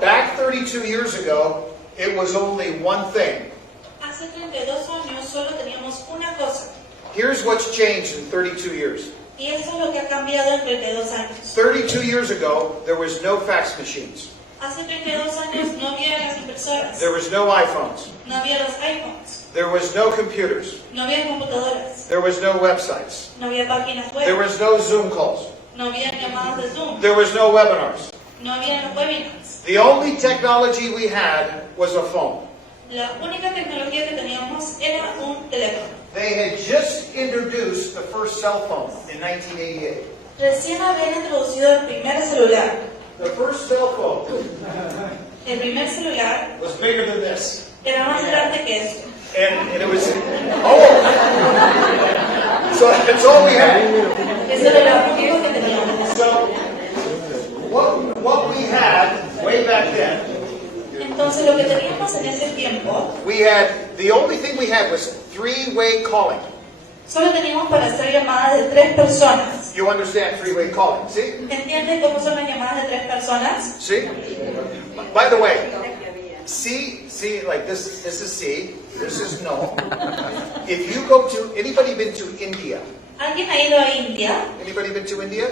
Back 32 years ago, it was only one thing. Hace 32 años solo teníamos una cosa. Here's what's changed in 32 years. Y eso es lo que ha cambiado en 32 años. 32 years ago, there was no fax machines. Hace 32 años no había las impresoras, There was no iPhones. no había los iPhones, There was no computers. no había computadoras, There was no websites. no había páginas There web, was no Zoom calls. no había llamadas de Zoom, There was no webinars. no había los webinars. The only technology we had was a phone. La única tecnología que teníamos era un teléfono. They had just introduced the first cell phone in 1988. Recién habían introducido el primer celular. The first cell phone El primer celular was bigger than this. era más grande que esto. And it was, oh! So that's all we had. Eso era lo único que teníamos. So, what we had way back then, Entonces lo que teníamos en ese tiempo, the only thing we had was three-way calling. solo teníamos para hacer llamadas de 3 personas. You understand three-way calling, see? ¿Entienden cómo son las llamadas de 3 personas? See? By the way, C, like this is C, this is no. If you go to, anybody been to India? ¿Alguien ha ido a India? Anybody been to India?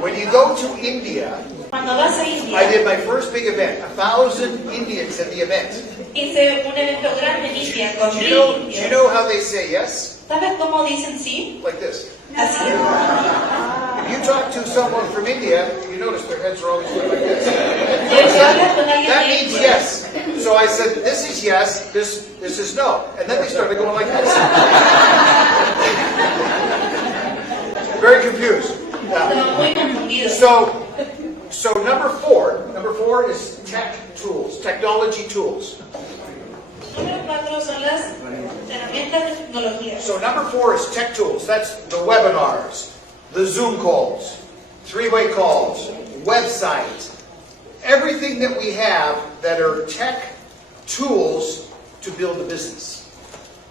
When you go to India, Cuando vas a I India, did my first big event, 1,000 Indians at the event. hice un evento grande en India con Do 1000 you indios. know how they say yes? ¿Sabes cómo dicen sí? Like this. Así. If you talk to someone from India, you notice their heads are always going like this. Si hablas con alguien That de means India, yes. So I said, this is yes, this is no. And then they started going like this. Very confused. Yeah. estaba muy confundido. So number four is tech tools, technology tools. Número 4 son las herramientas de tecnología. So number 4 is tech tools. That's the webinars, the Zoom calls, three-way calls, websites, everything that we have that are tech tools to build a business.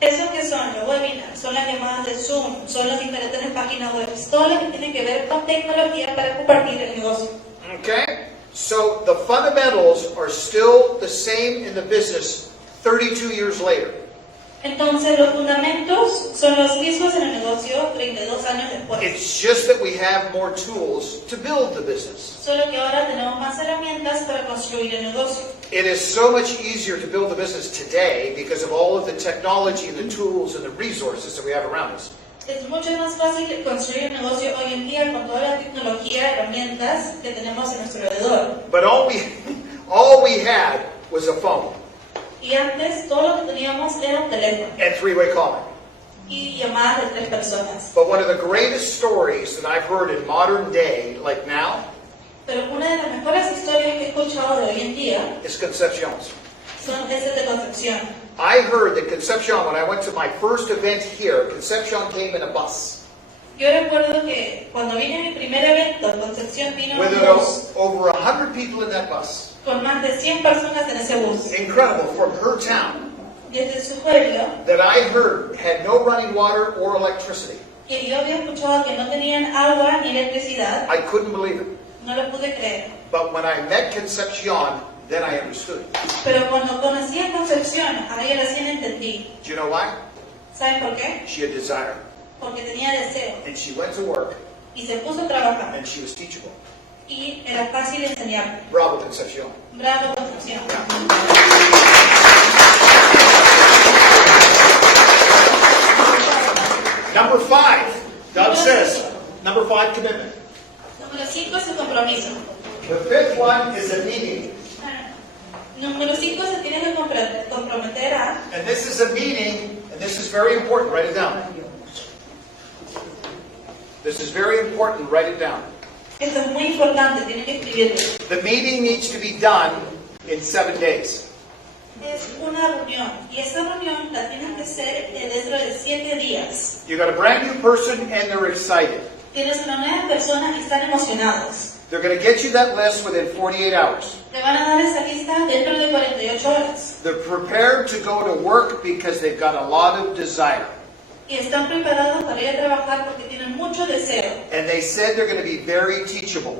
Eso que son los webinars, son las llamadas de Zoom, son las diferentes páginas web, todo lo que tiene que ver con tecnología para compartir el negocio. Okay? So the fundamentals are still the same in the business 32 years later. Entonces los fundamentos son los mismos en el negocio 32 años después. It's just that we have more tools to build the business. Solo que ahora tenemos más herramientas para construir el negocio. It is so much easier to build a business today because of all of the technology and the tools and the resources that we have around us. Es mucho más fácil construir un negocio hoy en día con toda la tecnología, herramientas que tenemos a nuestro alrededor. But all we had was a phone Y antes todo lo que teníamos era un teléfono and three-way calling. y llamadas de 3 personas. But one of the greatest stories that I've heard in modern day, like now, Pero una de las mejores historias que he escuchado de hoy en día is Concepcion's. son esas de Concepción. I heard that Concepcion, when I went to my first event here, Concepcion came in a bus. Yo recuerdo que cuando vine a mi primer evento, Concepción vino en With un bus over 100 people in that bus. con más de 100 personas en ese bus. Incredible, from her town, Desde su pueblo, that I heard had no running water or electricity. que yo había escuchado que no tenían agua ni electricidad, I couldn't believe it. no lo pude creer. But when I met Concepcion, then I understood. Pero cuando conocí a Concepción, ahí recién entendí. Do you know why? ¿Saben por qué? She had desire. Porque tenía deseo And she went to work, y se puso a trabajar and she was teachable. y era fácil enseñar. Bravo, Concepcion. Bravo, Concepción. Number 5, Doug says, number 5, commitment. Número 5 es el compromiso. The 5th one is a meeting. Número 5 se tiene que comprometer a, And this is a meeting, and this is very important, write it down. This is very important, write it down. esto es muy importante, tienen que escribirlo. The meeting needs to be done in 7 days. Es una reunión y esa reunión la tienen que hacer dentro de 7 días. You got a brand new person and they're excited. Tienes una nueva persona y están emocionados. They're going to get you that list within 48 hours. Le van a dar esa lista dentro de 48 horas. They're prepared to go to work because they've got a lot of desire. Y están preparados para ir a trabajar porque tienen mucho deseo. And they said they're going to be very teachable.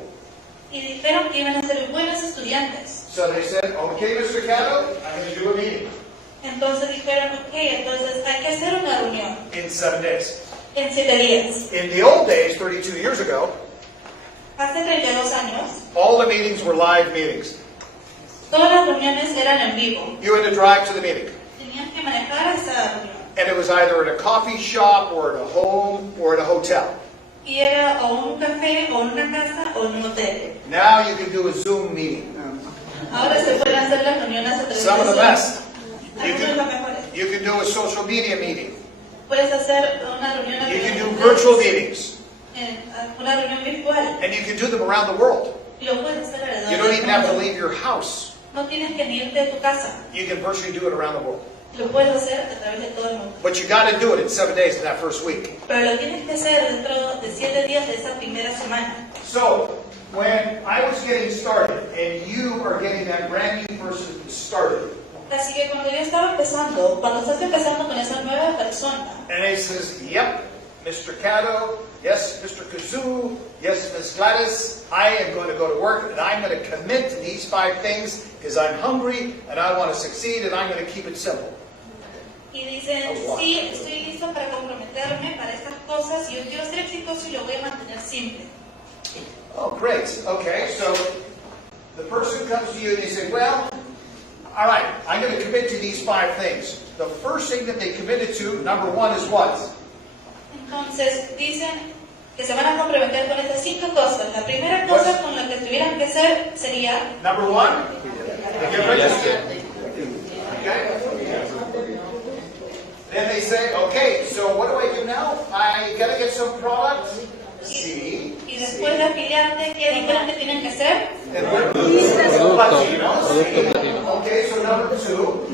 Y dijeron que iban a ser buenos estudiantes. So they said, okay, Mr. Catto, I'm going to do a meeting Entonces dijeron, ok, entonces hay que hacer una reunión in 7 days. en 7 días. In the old days, 32 years ago, Hace 32 años, all the meetings were live meetings. todas las reuniones eran en vivo. You had to drive to the meeting. Tenían que manejar esa reunión. And it was either at a coffee shop or at a home or at a hotel. Y era o un café, o una casa, o un hotel. Now you can do a Zoom meeting. Ahora se pueden hacer las reuniones a través Some of the de Zoom. best. You Algunos de los mejores. you can do a social media meeting. Puedes hacer una reunión a You través can de do Zoom. virtual meetings. Una reunión virtual. And you can do them around the world. Y lo puedes hacer alrededor You don't del even have to mundo. leave your house. No tienes que ni irte de tu casa. You can virtually do it around the world. Lo puedes hacer a través de todo el mundo. But you got to do it in 7 days in that first week. Pero lo tienes que hacer dentro de 7 días de esa primera semana. So, when I was getting started, and you are getting that brand new person started, Así que cuando yo estaba empezando, cuando estás empezando con esa nueva persona, and he says, yep, Mr. Catto, yes, Mr. Kazoo, yes, Ms. Gladys, I am going to go to work and I'm going to commit to these 5 things because I'm hungry and I want to succeed and I'm going to keep it simple. Y dicen, sí, estoy listo para comprometerme para estas cosas y yo quiero ser exitoso y lo voy a mantener simple. Oh, great. Okay, so the person comes to you and they say, well, all right, I'm going to commit to these 5 things. The first thing that they committed to, number 1, is what? Entonces dicen que se van a comprometer con estas 5 cosas. La primera cosa con la que tuvieran que hacer sería... Number 1? Get registered. Okay. Then they say, okay, so what do I do now? I got to get some products. Sí. Y después de afiliarte, ¿qué diferente tienen que hacer? Platino. Okay, so number 2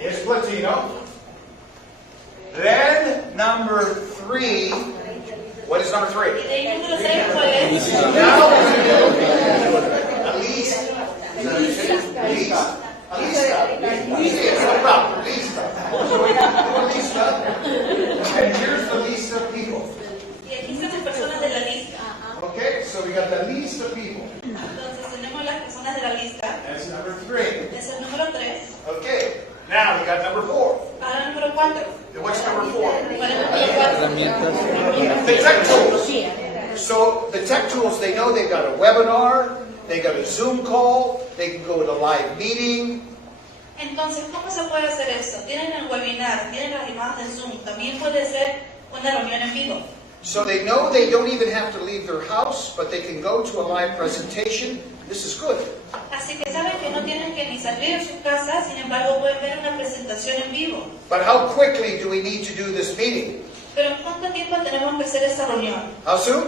is Platino. Then number 3, what is number 3? Y de ahí número 3, ¿cuál es? Now, Lista. And here's the list of people. Y aquí están las personas de la lista. Okay, so we got the list of people. Entonces tenemos las personas de la lista. That's number 3. Es el número 3. Okay, now we got number 4. Ahora el número 4. What's number 4? ¿Cuál es el número 4? The tech tools. So the tech tools, they know they've got a webinar, they got a Zoom call, they can go to a live meeting. Entonces, ¿cómo se puede hacer esto? Tienen el webinar, tienen las llamadas de Zoom, también puede ser una reunión en vivo. So they know they don't even have to leave their house, but they can go to a live presentation. This is good. Así que saben que no tienen que ni salir de su casa, sin embargo pueden ver una presentación en vivo. But how quickly do we need to do this meeting? Pero ¿en cuánto tiempo tenemos que hacer esta reunión? How soon?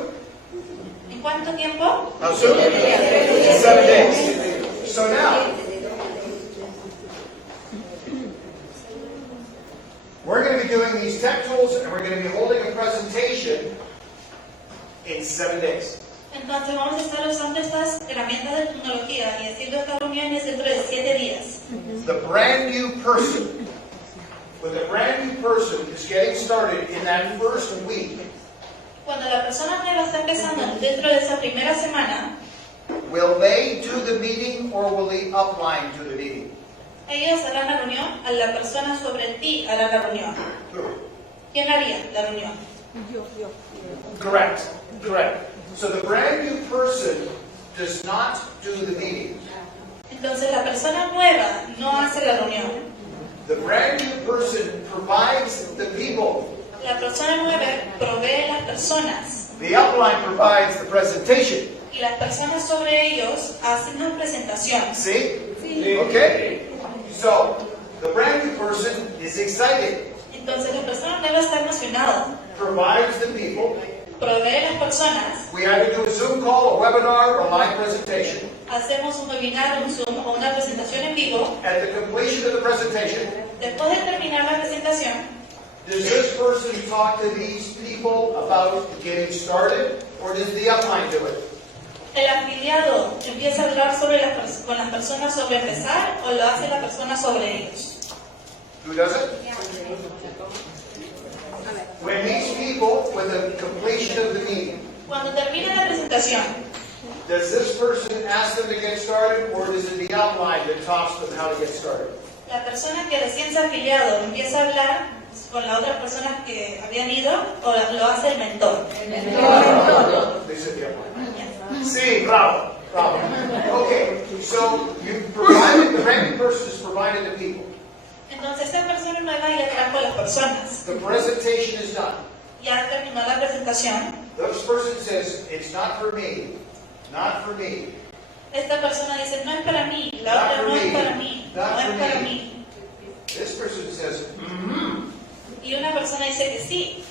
¿En cuánto tiempo? How soon? 7 days. So now, we're going to be doing these tech tools and we're going to be holding a presentation in 7 days. Entonces vamos a estar usando estas herramientas de tecnología y haciendo estas reuniones dentro de 7 días. The brand new person, when the brand new person is getting started in that first week, Cuando la persona nueva está empezando dentro de esa primera semana, will they do the meeting or will the upline do the meeting? ellos harán la reunión, a la persona sobre ti hará la reunión. ¿Quién haría la reunión? Correct. So the brand new person does not do the meeting. Entonces la persona nueva no hace la reunión. The brand new person provides the people. La persona nueva provee las personas The upline provides the presentation. y las personas sobre ellos hacen una presentación. See? Okay? So, the brand new person is excited. Entonces la persona nueva está emocionada, Provides the people. provee las personas, We either do a Zoom call, a webinar, or a live presentation. hacemos un webinar, un Zoom o una presentación en vivo. At the completion of the presentation, Después de terminar la presentación, does this person talk to these people about getting started, or does the upline do it? el afiliado empieza a hablar con las personas sobre empezar o lo hace la persona sobre ellos. Who does it? When these people, with the completion of the meeting, Cuando termina la presentación, does this person ask them to get started, or is it the outline that talks to them how to get started? la persona que recién se ha afiliado empieza a hablar con las otras personas que habían ido o lo hace el mentor. They said the outline. Sí, bravo. Okay, so you provided, the brand new person is provided the people. Entonces esta persona nueva ya trajo a las personas. The presentation is done. Ya terminó la presentación. This person says, it's not for me, not for me. Esta persona dice, no es para mí. La otra, no es para mí. No es para mí. This person says, Y una persona dice que sí.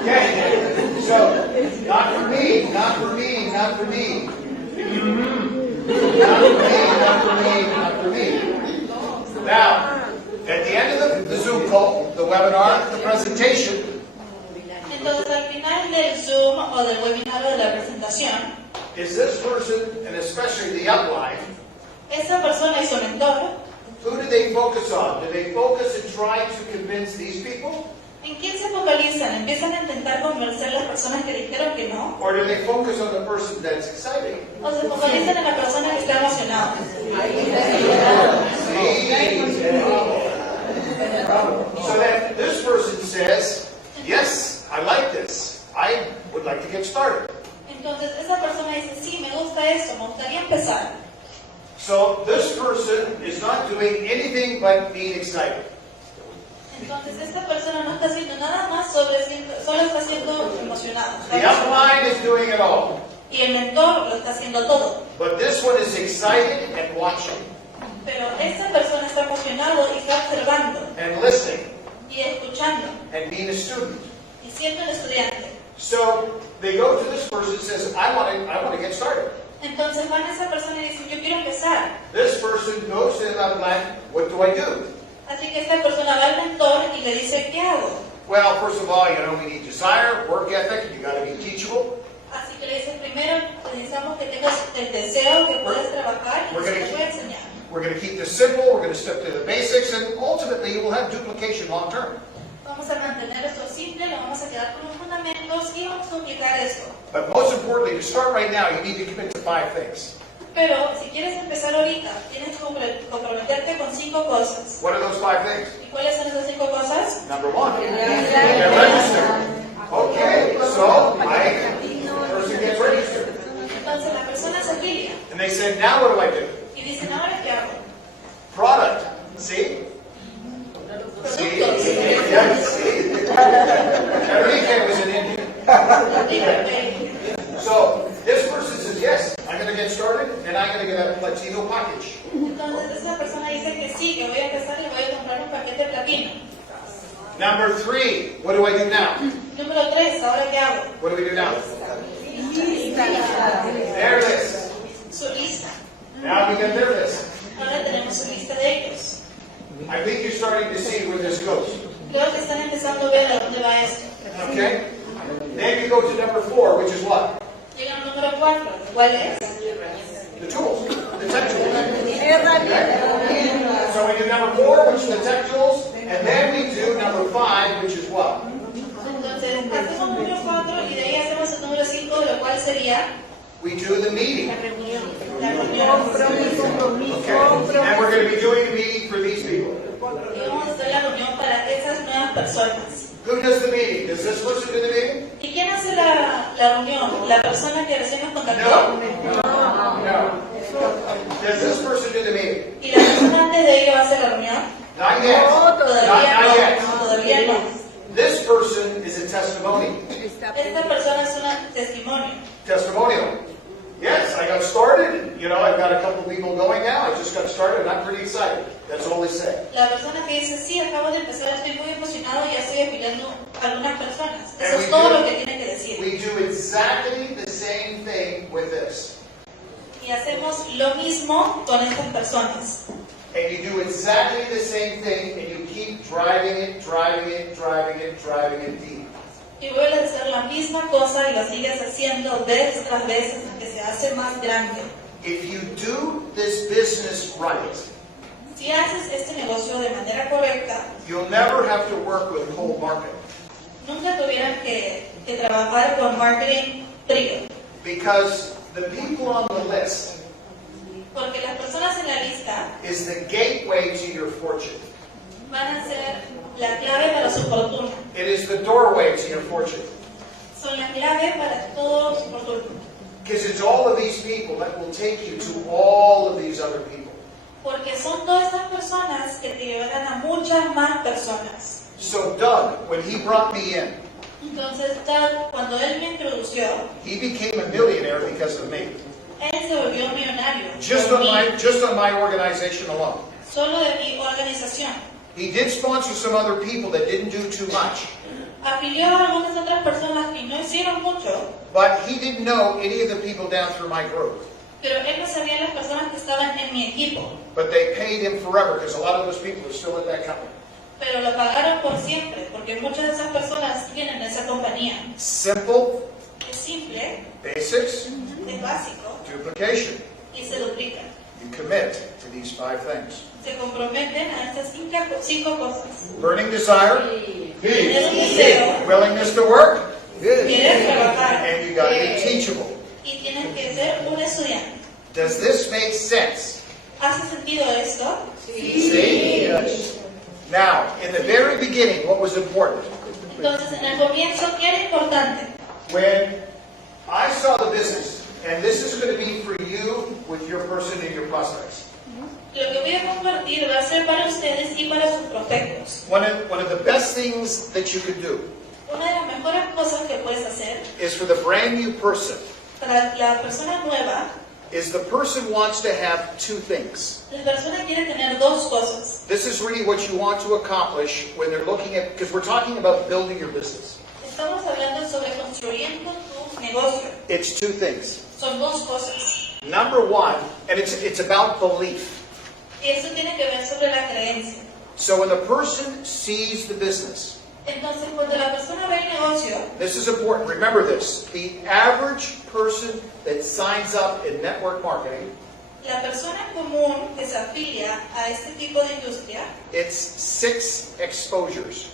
Okay, so, not for me, not for me, not for me. Not for me, not for me, not for me. Now, at the end of the Zoom call, the webinar, the presentation, Entonces al final del Zoom o del webinar o de la presentación, is this person, and especially the upline, esa persona y su mentor Who do they focus on? Do they focus and try to convince these people? ¿En quién se focalizan? ¿Empiezan a intentar convencer a las personas que dijeron que no? Or do they focus on the person that's excited? ¿O se focalizan en la persona que está emocionada? So that this person says, yes, I like this. I would like to get started. Entonces esa persona dice, sí, me gusta eso, me gustaría empezar. So this person is not doing anything but being excited. Entonces esta persona no está haciendo nada más, solo está siendo emocionada. The upline is doing it all. Y el mentor lo está haciendo todo. But this one is excited and watching Pero esta persona está emocionado y está observando and listening y escuchando and being a student. y siendo un estudiante. So they go to this person and says, I want to get started. Entonces van a esa persona y dicen, yo quiero empezar. This person goes to the upline, what do I do? Así que esta persona va al mentor y le dice, ¿qué hago? Well, first of all, we need desire, work ethic, you got to be teachable. Así que le dice, primero necesitamos que tengas el deseo, que puedas trabajar y se te voy a enseñar. We're going to keep this simple, we're going to stick to the basics, and ultimately you will have duplication long term. Vamos a mantener esto simple, lo vamos a quedar con los fundamentos y vamos a duplicar esto. But most importantly, to start right now, you need to commit to 5 things. Pero si quieres empezar ahorita, tienes que comprometerte con 5 cosas. What are those 5 things? ¿Y cuáles son esas 5 cosas? Number 1, get registered. Okay, so person gets registered. Entonces la persona se afilia And they say, now what do I do? y dicen, ¿ahora qué hago? Product. See? Productos. Yes, see? Enrique was an Indian. So this person says, yes, I'm going to get started and I'm going to get a Platino package. Entonces esa persona dice que sí, que voy a empezar y voy a comprar un paquete platino. Number 3, what do I do now? Número 3, ¿ahora qué hago? What do we do now? Their list. Su lista. Now we get their list. Ahora tenemos su lista de ellos. I think you're starting to see where this goes. Creo que están empezando a ver a dónde va esto. Okay? Then you go to number 4, which is what? Llega al número 4, ¿cuál es? The tools. The tech tools. Okay? So we do number 4, which is the tech tools, and then we do number 5, which is what? Entonces, hacemos el número 4 y de ahí hacemos el número 5, lo cual sería We do the meeting. la reunión. Okay? And we're going to be doing the meeting for these people. Y vamos a hacer la reunión para esas nuevas personas. Who does the meeting? Does this person do the meeting? ¿Y quién hace la reunión? ¿La persona que recién nos contactó? No. Does this person do the meeting? ¿Y la persona antes de ir va a hacer la reunión? Not yet. Todavía Not yet. no, todavía no. This person is a testimony. Esta persona es un testimonio. Testimonial. Yes, I got started. I've got a couple people going now. I just got started and I'm pretty excited. That's all they say. La persona que dice, sí, acabo de empezar, estoy muy emocionado y ya estoy afiliando a algunas personas. Eso es todo lo que tiene que decir. We do exactly the same thing with this. Y hacemos lo mismo con estas personas. And you do exactly the same thing and you keep driving it deep. Y vuelves a hacer la misma cosa y lo sigues haciendo vez tras vez hasta que se hace más grande. If you do this business right, Si haces este negocio de manera correcta, you'll never have to work with cold marketing. nunca tuvieran que trabajar con marketing frío. Because the people on the list Porque las personas en la lista is the gateway to your fortune. van a ser la clave para su fortuna. It is the doorway to your fortune. Son la clave para todo su fortuna. Because it's all of these people that will take you to all of these other people. Porque son todas estas personas que te llevarán a muchas más personas. So Doug, when he brought me in, Entonces, cuando él me introdució, he became a millionaire because of me. él se volvió millonario. Just por on my organization alone. Solo de mi organización. He did sponsor some other people that didn't do too much. Afilió a algunas otras personas que no hicieron mucho, But he didn't know any of the people down through my group. pero él no sabía las personas que estaban en mi equipo. But they paid him forever because a lot of those people are still at that company. Pero lo pagaron por siempre, porque muchas de esas personas tienen esa compañía. Simple, Es simple, basics, es básico duplication. y se duplica. You commit to these 5 things. Se comprometen a estas 5 cosas. Burning desire, Tener un deseo, willingness to work, querer trabajar and you got to be teachable. y tienes que ser un estudiante. Does this make sense? ¿Hace sentido esto? See? Now, in the very beginning, what was important? Entonces, en el comienzo, ¿qué era importante? When I saw the business, and this is going to be for you with your person and your prospects. Lo que voy a compartir va a ser para ustedes y para sus prospectos. One of the best things that you could do Una de las mejores cosas que puedes hacer is for the brand new person, para la persona nueva, is the person wants to have 2 things. la persona quiere tener 2 cosas. This is really what you want to accomplish when they're looking at, because we're talking about building your business. Estamos hablando sobre construyendo tu negocio. It's 2 things. Son 2 cosas. Number 1, and it's about belief. Y eso tiene que ver sobre la creencia. So when the person sees the business, Entonces, cuando la persona ve el negocio, this is important. Remember this. The average person that signs up in network marketing, la persona común que se afilia a este tipo de industria it's 6 exposures.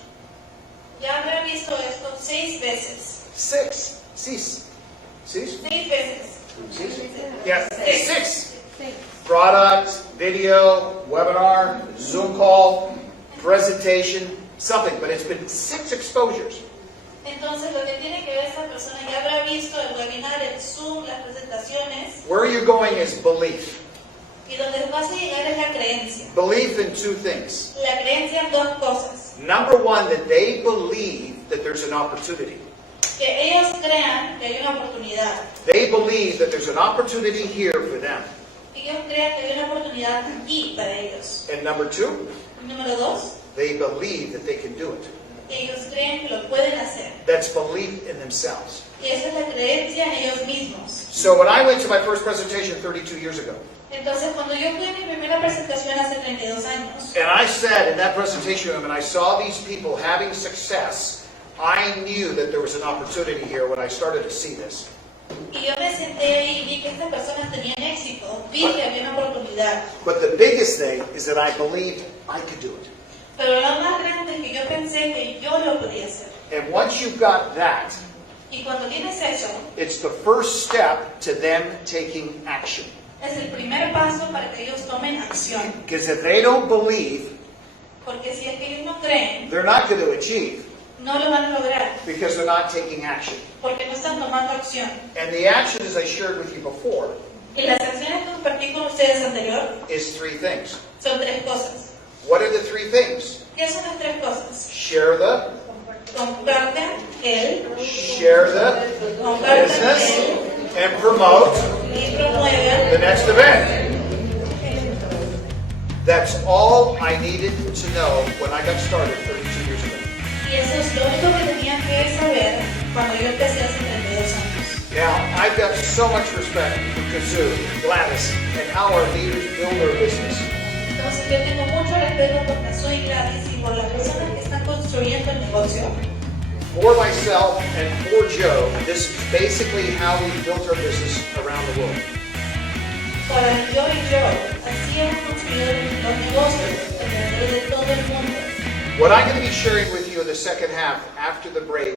ya habrá visto esto 6 veces. 6. 6. 6? 6 veces. Yes. 6. Product, video, webinar, Zoom call, presentation, something. But it's been 6 exposures. Entonces, lo que tiene que ver esta persona ya habrá visto el webinar, el Zoom, las presentaciones, Where you're going is belief. y donde vas a llegar es la creencia. Belief in 2 things. La creencia en 2 cosas. Number 1, that they believe that there's an opportunity. Que ellos crean que hay una oportunidad. They believe that there's an opportunity here for them. Que ellos crean que hay una oportunidad aquí para ellos. And number 2, Número 2, they believe that they can do it. ellos creen que lo pueden hacer. That's belief in themselves. Y esa es la creencia en ellos mismos. So when I went to my first presentation 32 years ago, Entonces, cuando yo fui a mi primera presentación hace 32 años, and I said in that presentation room, and I saw these people having success, I knew that there was an opportunity here when I started to see this. y yo me senté ahí y vi que estas personas tenían éxito, vi que había una oportunidad. But the biggest thing is that I believed I could do it. Pero lo más grande es que yo pensé que yo lo podía hacer. And once you've got that, Y cuando tienes eso, it's the first step to them taking action. es el primer paso para que ellos tomen acción. Because if they don't believe, Porque si es que ellos no creen, they're not going to achieve no lo van a lograr. because they're not taking action. Porque no están tomando acción. And the action, as I shared with you before, Y las acciones que compartí con ustedes anterior is 3 things. son 3 cosas. What are the 3 things? ¿Qué son las 3 cosas? Share the Compartan el, business and promote y promuevan. the next event. That's all I needed to know when I got started 32 years ago. Y eso es lo único que tenían que saber cuando yo empecé hace 32 años. Now, I've got so much respect for Kazoo, Gladys, and how our leaders build their business. Entonces yo tengo mucho respeto por Catto y Gladys y por las personas que están construyendo el negocio. For myself and for Joe, this is basically how we built our business around the world. Para yo y yo, así hemos construido los negocios alrededor de todo el mundo. What I'm going to be sharing with you in the second half after the break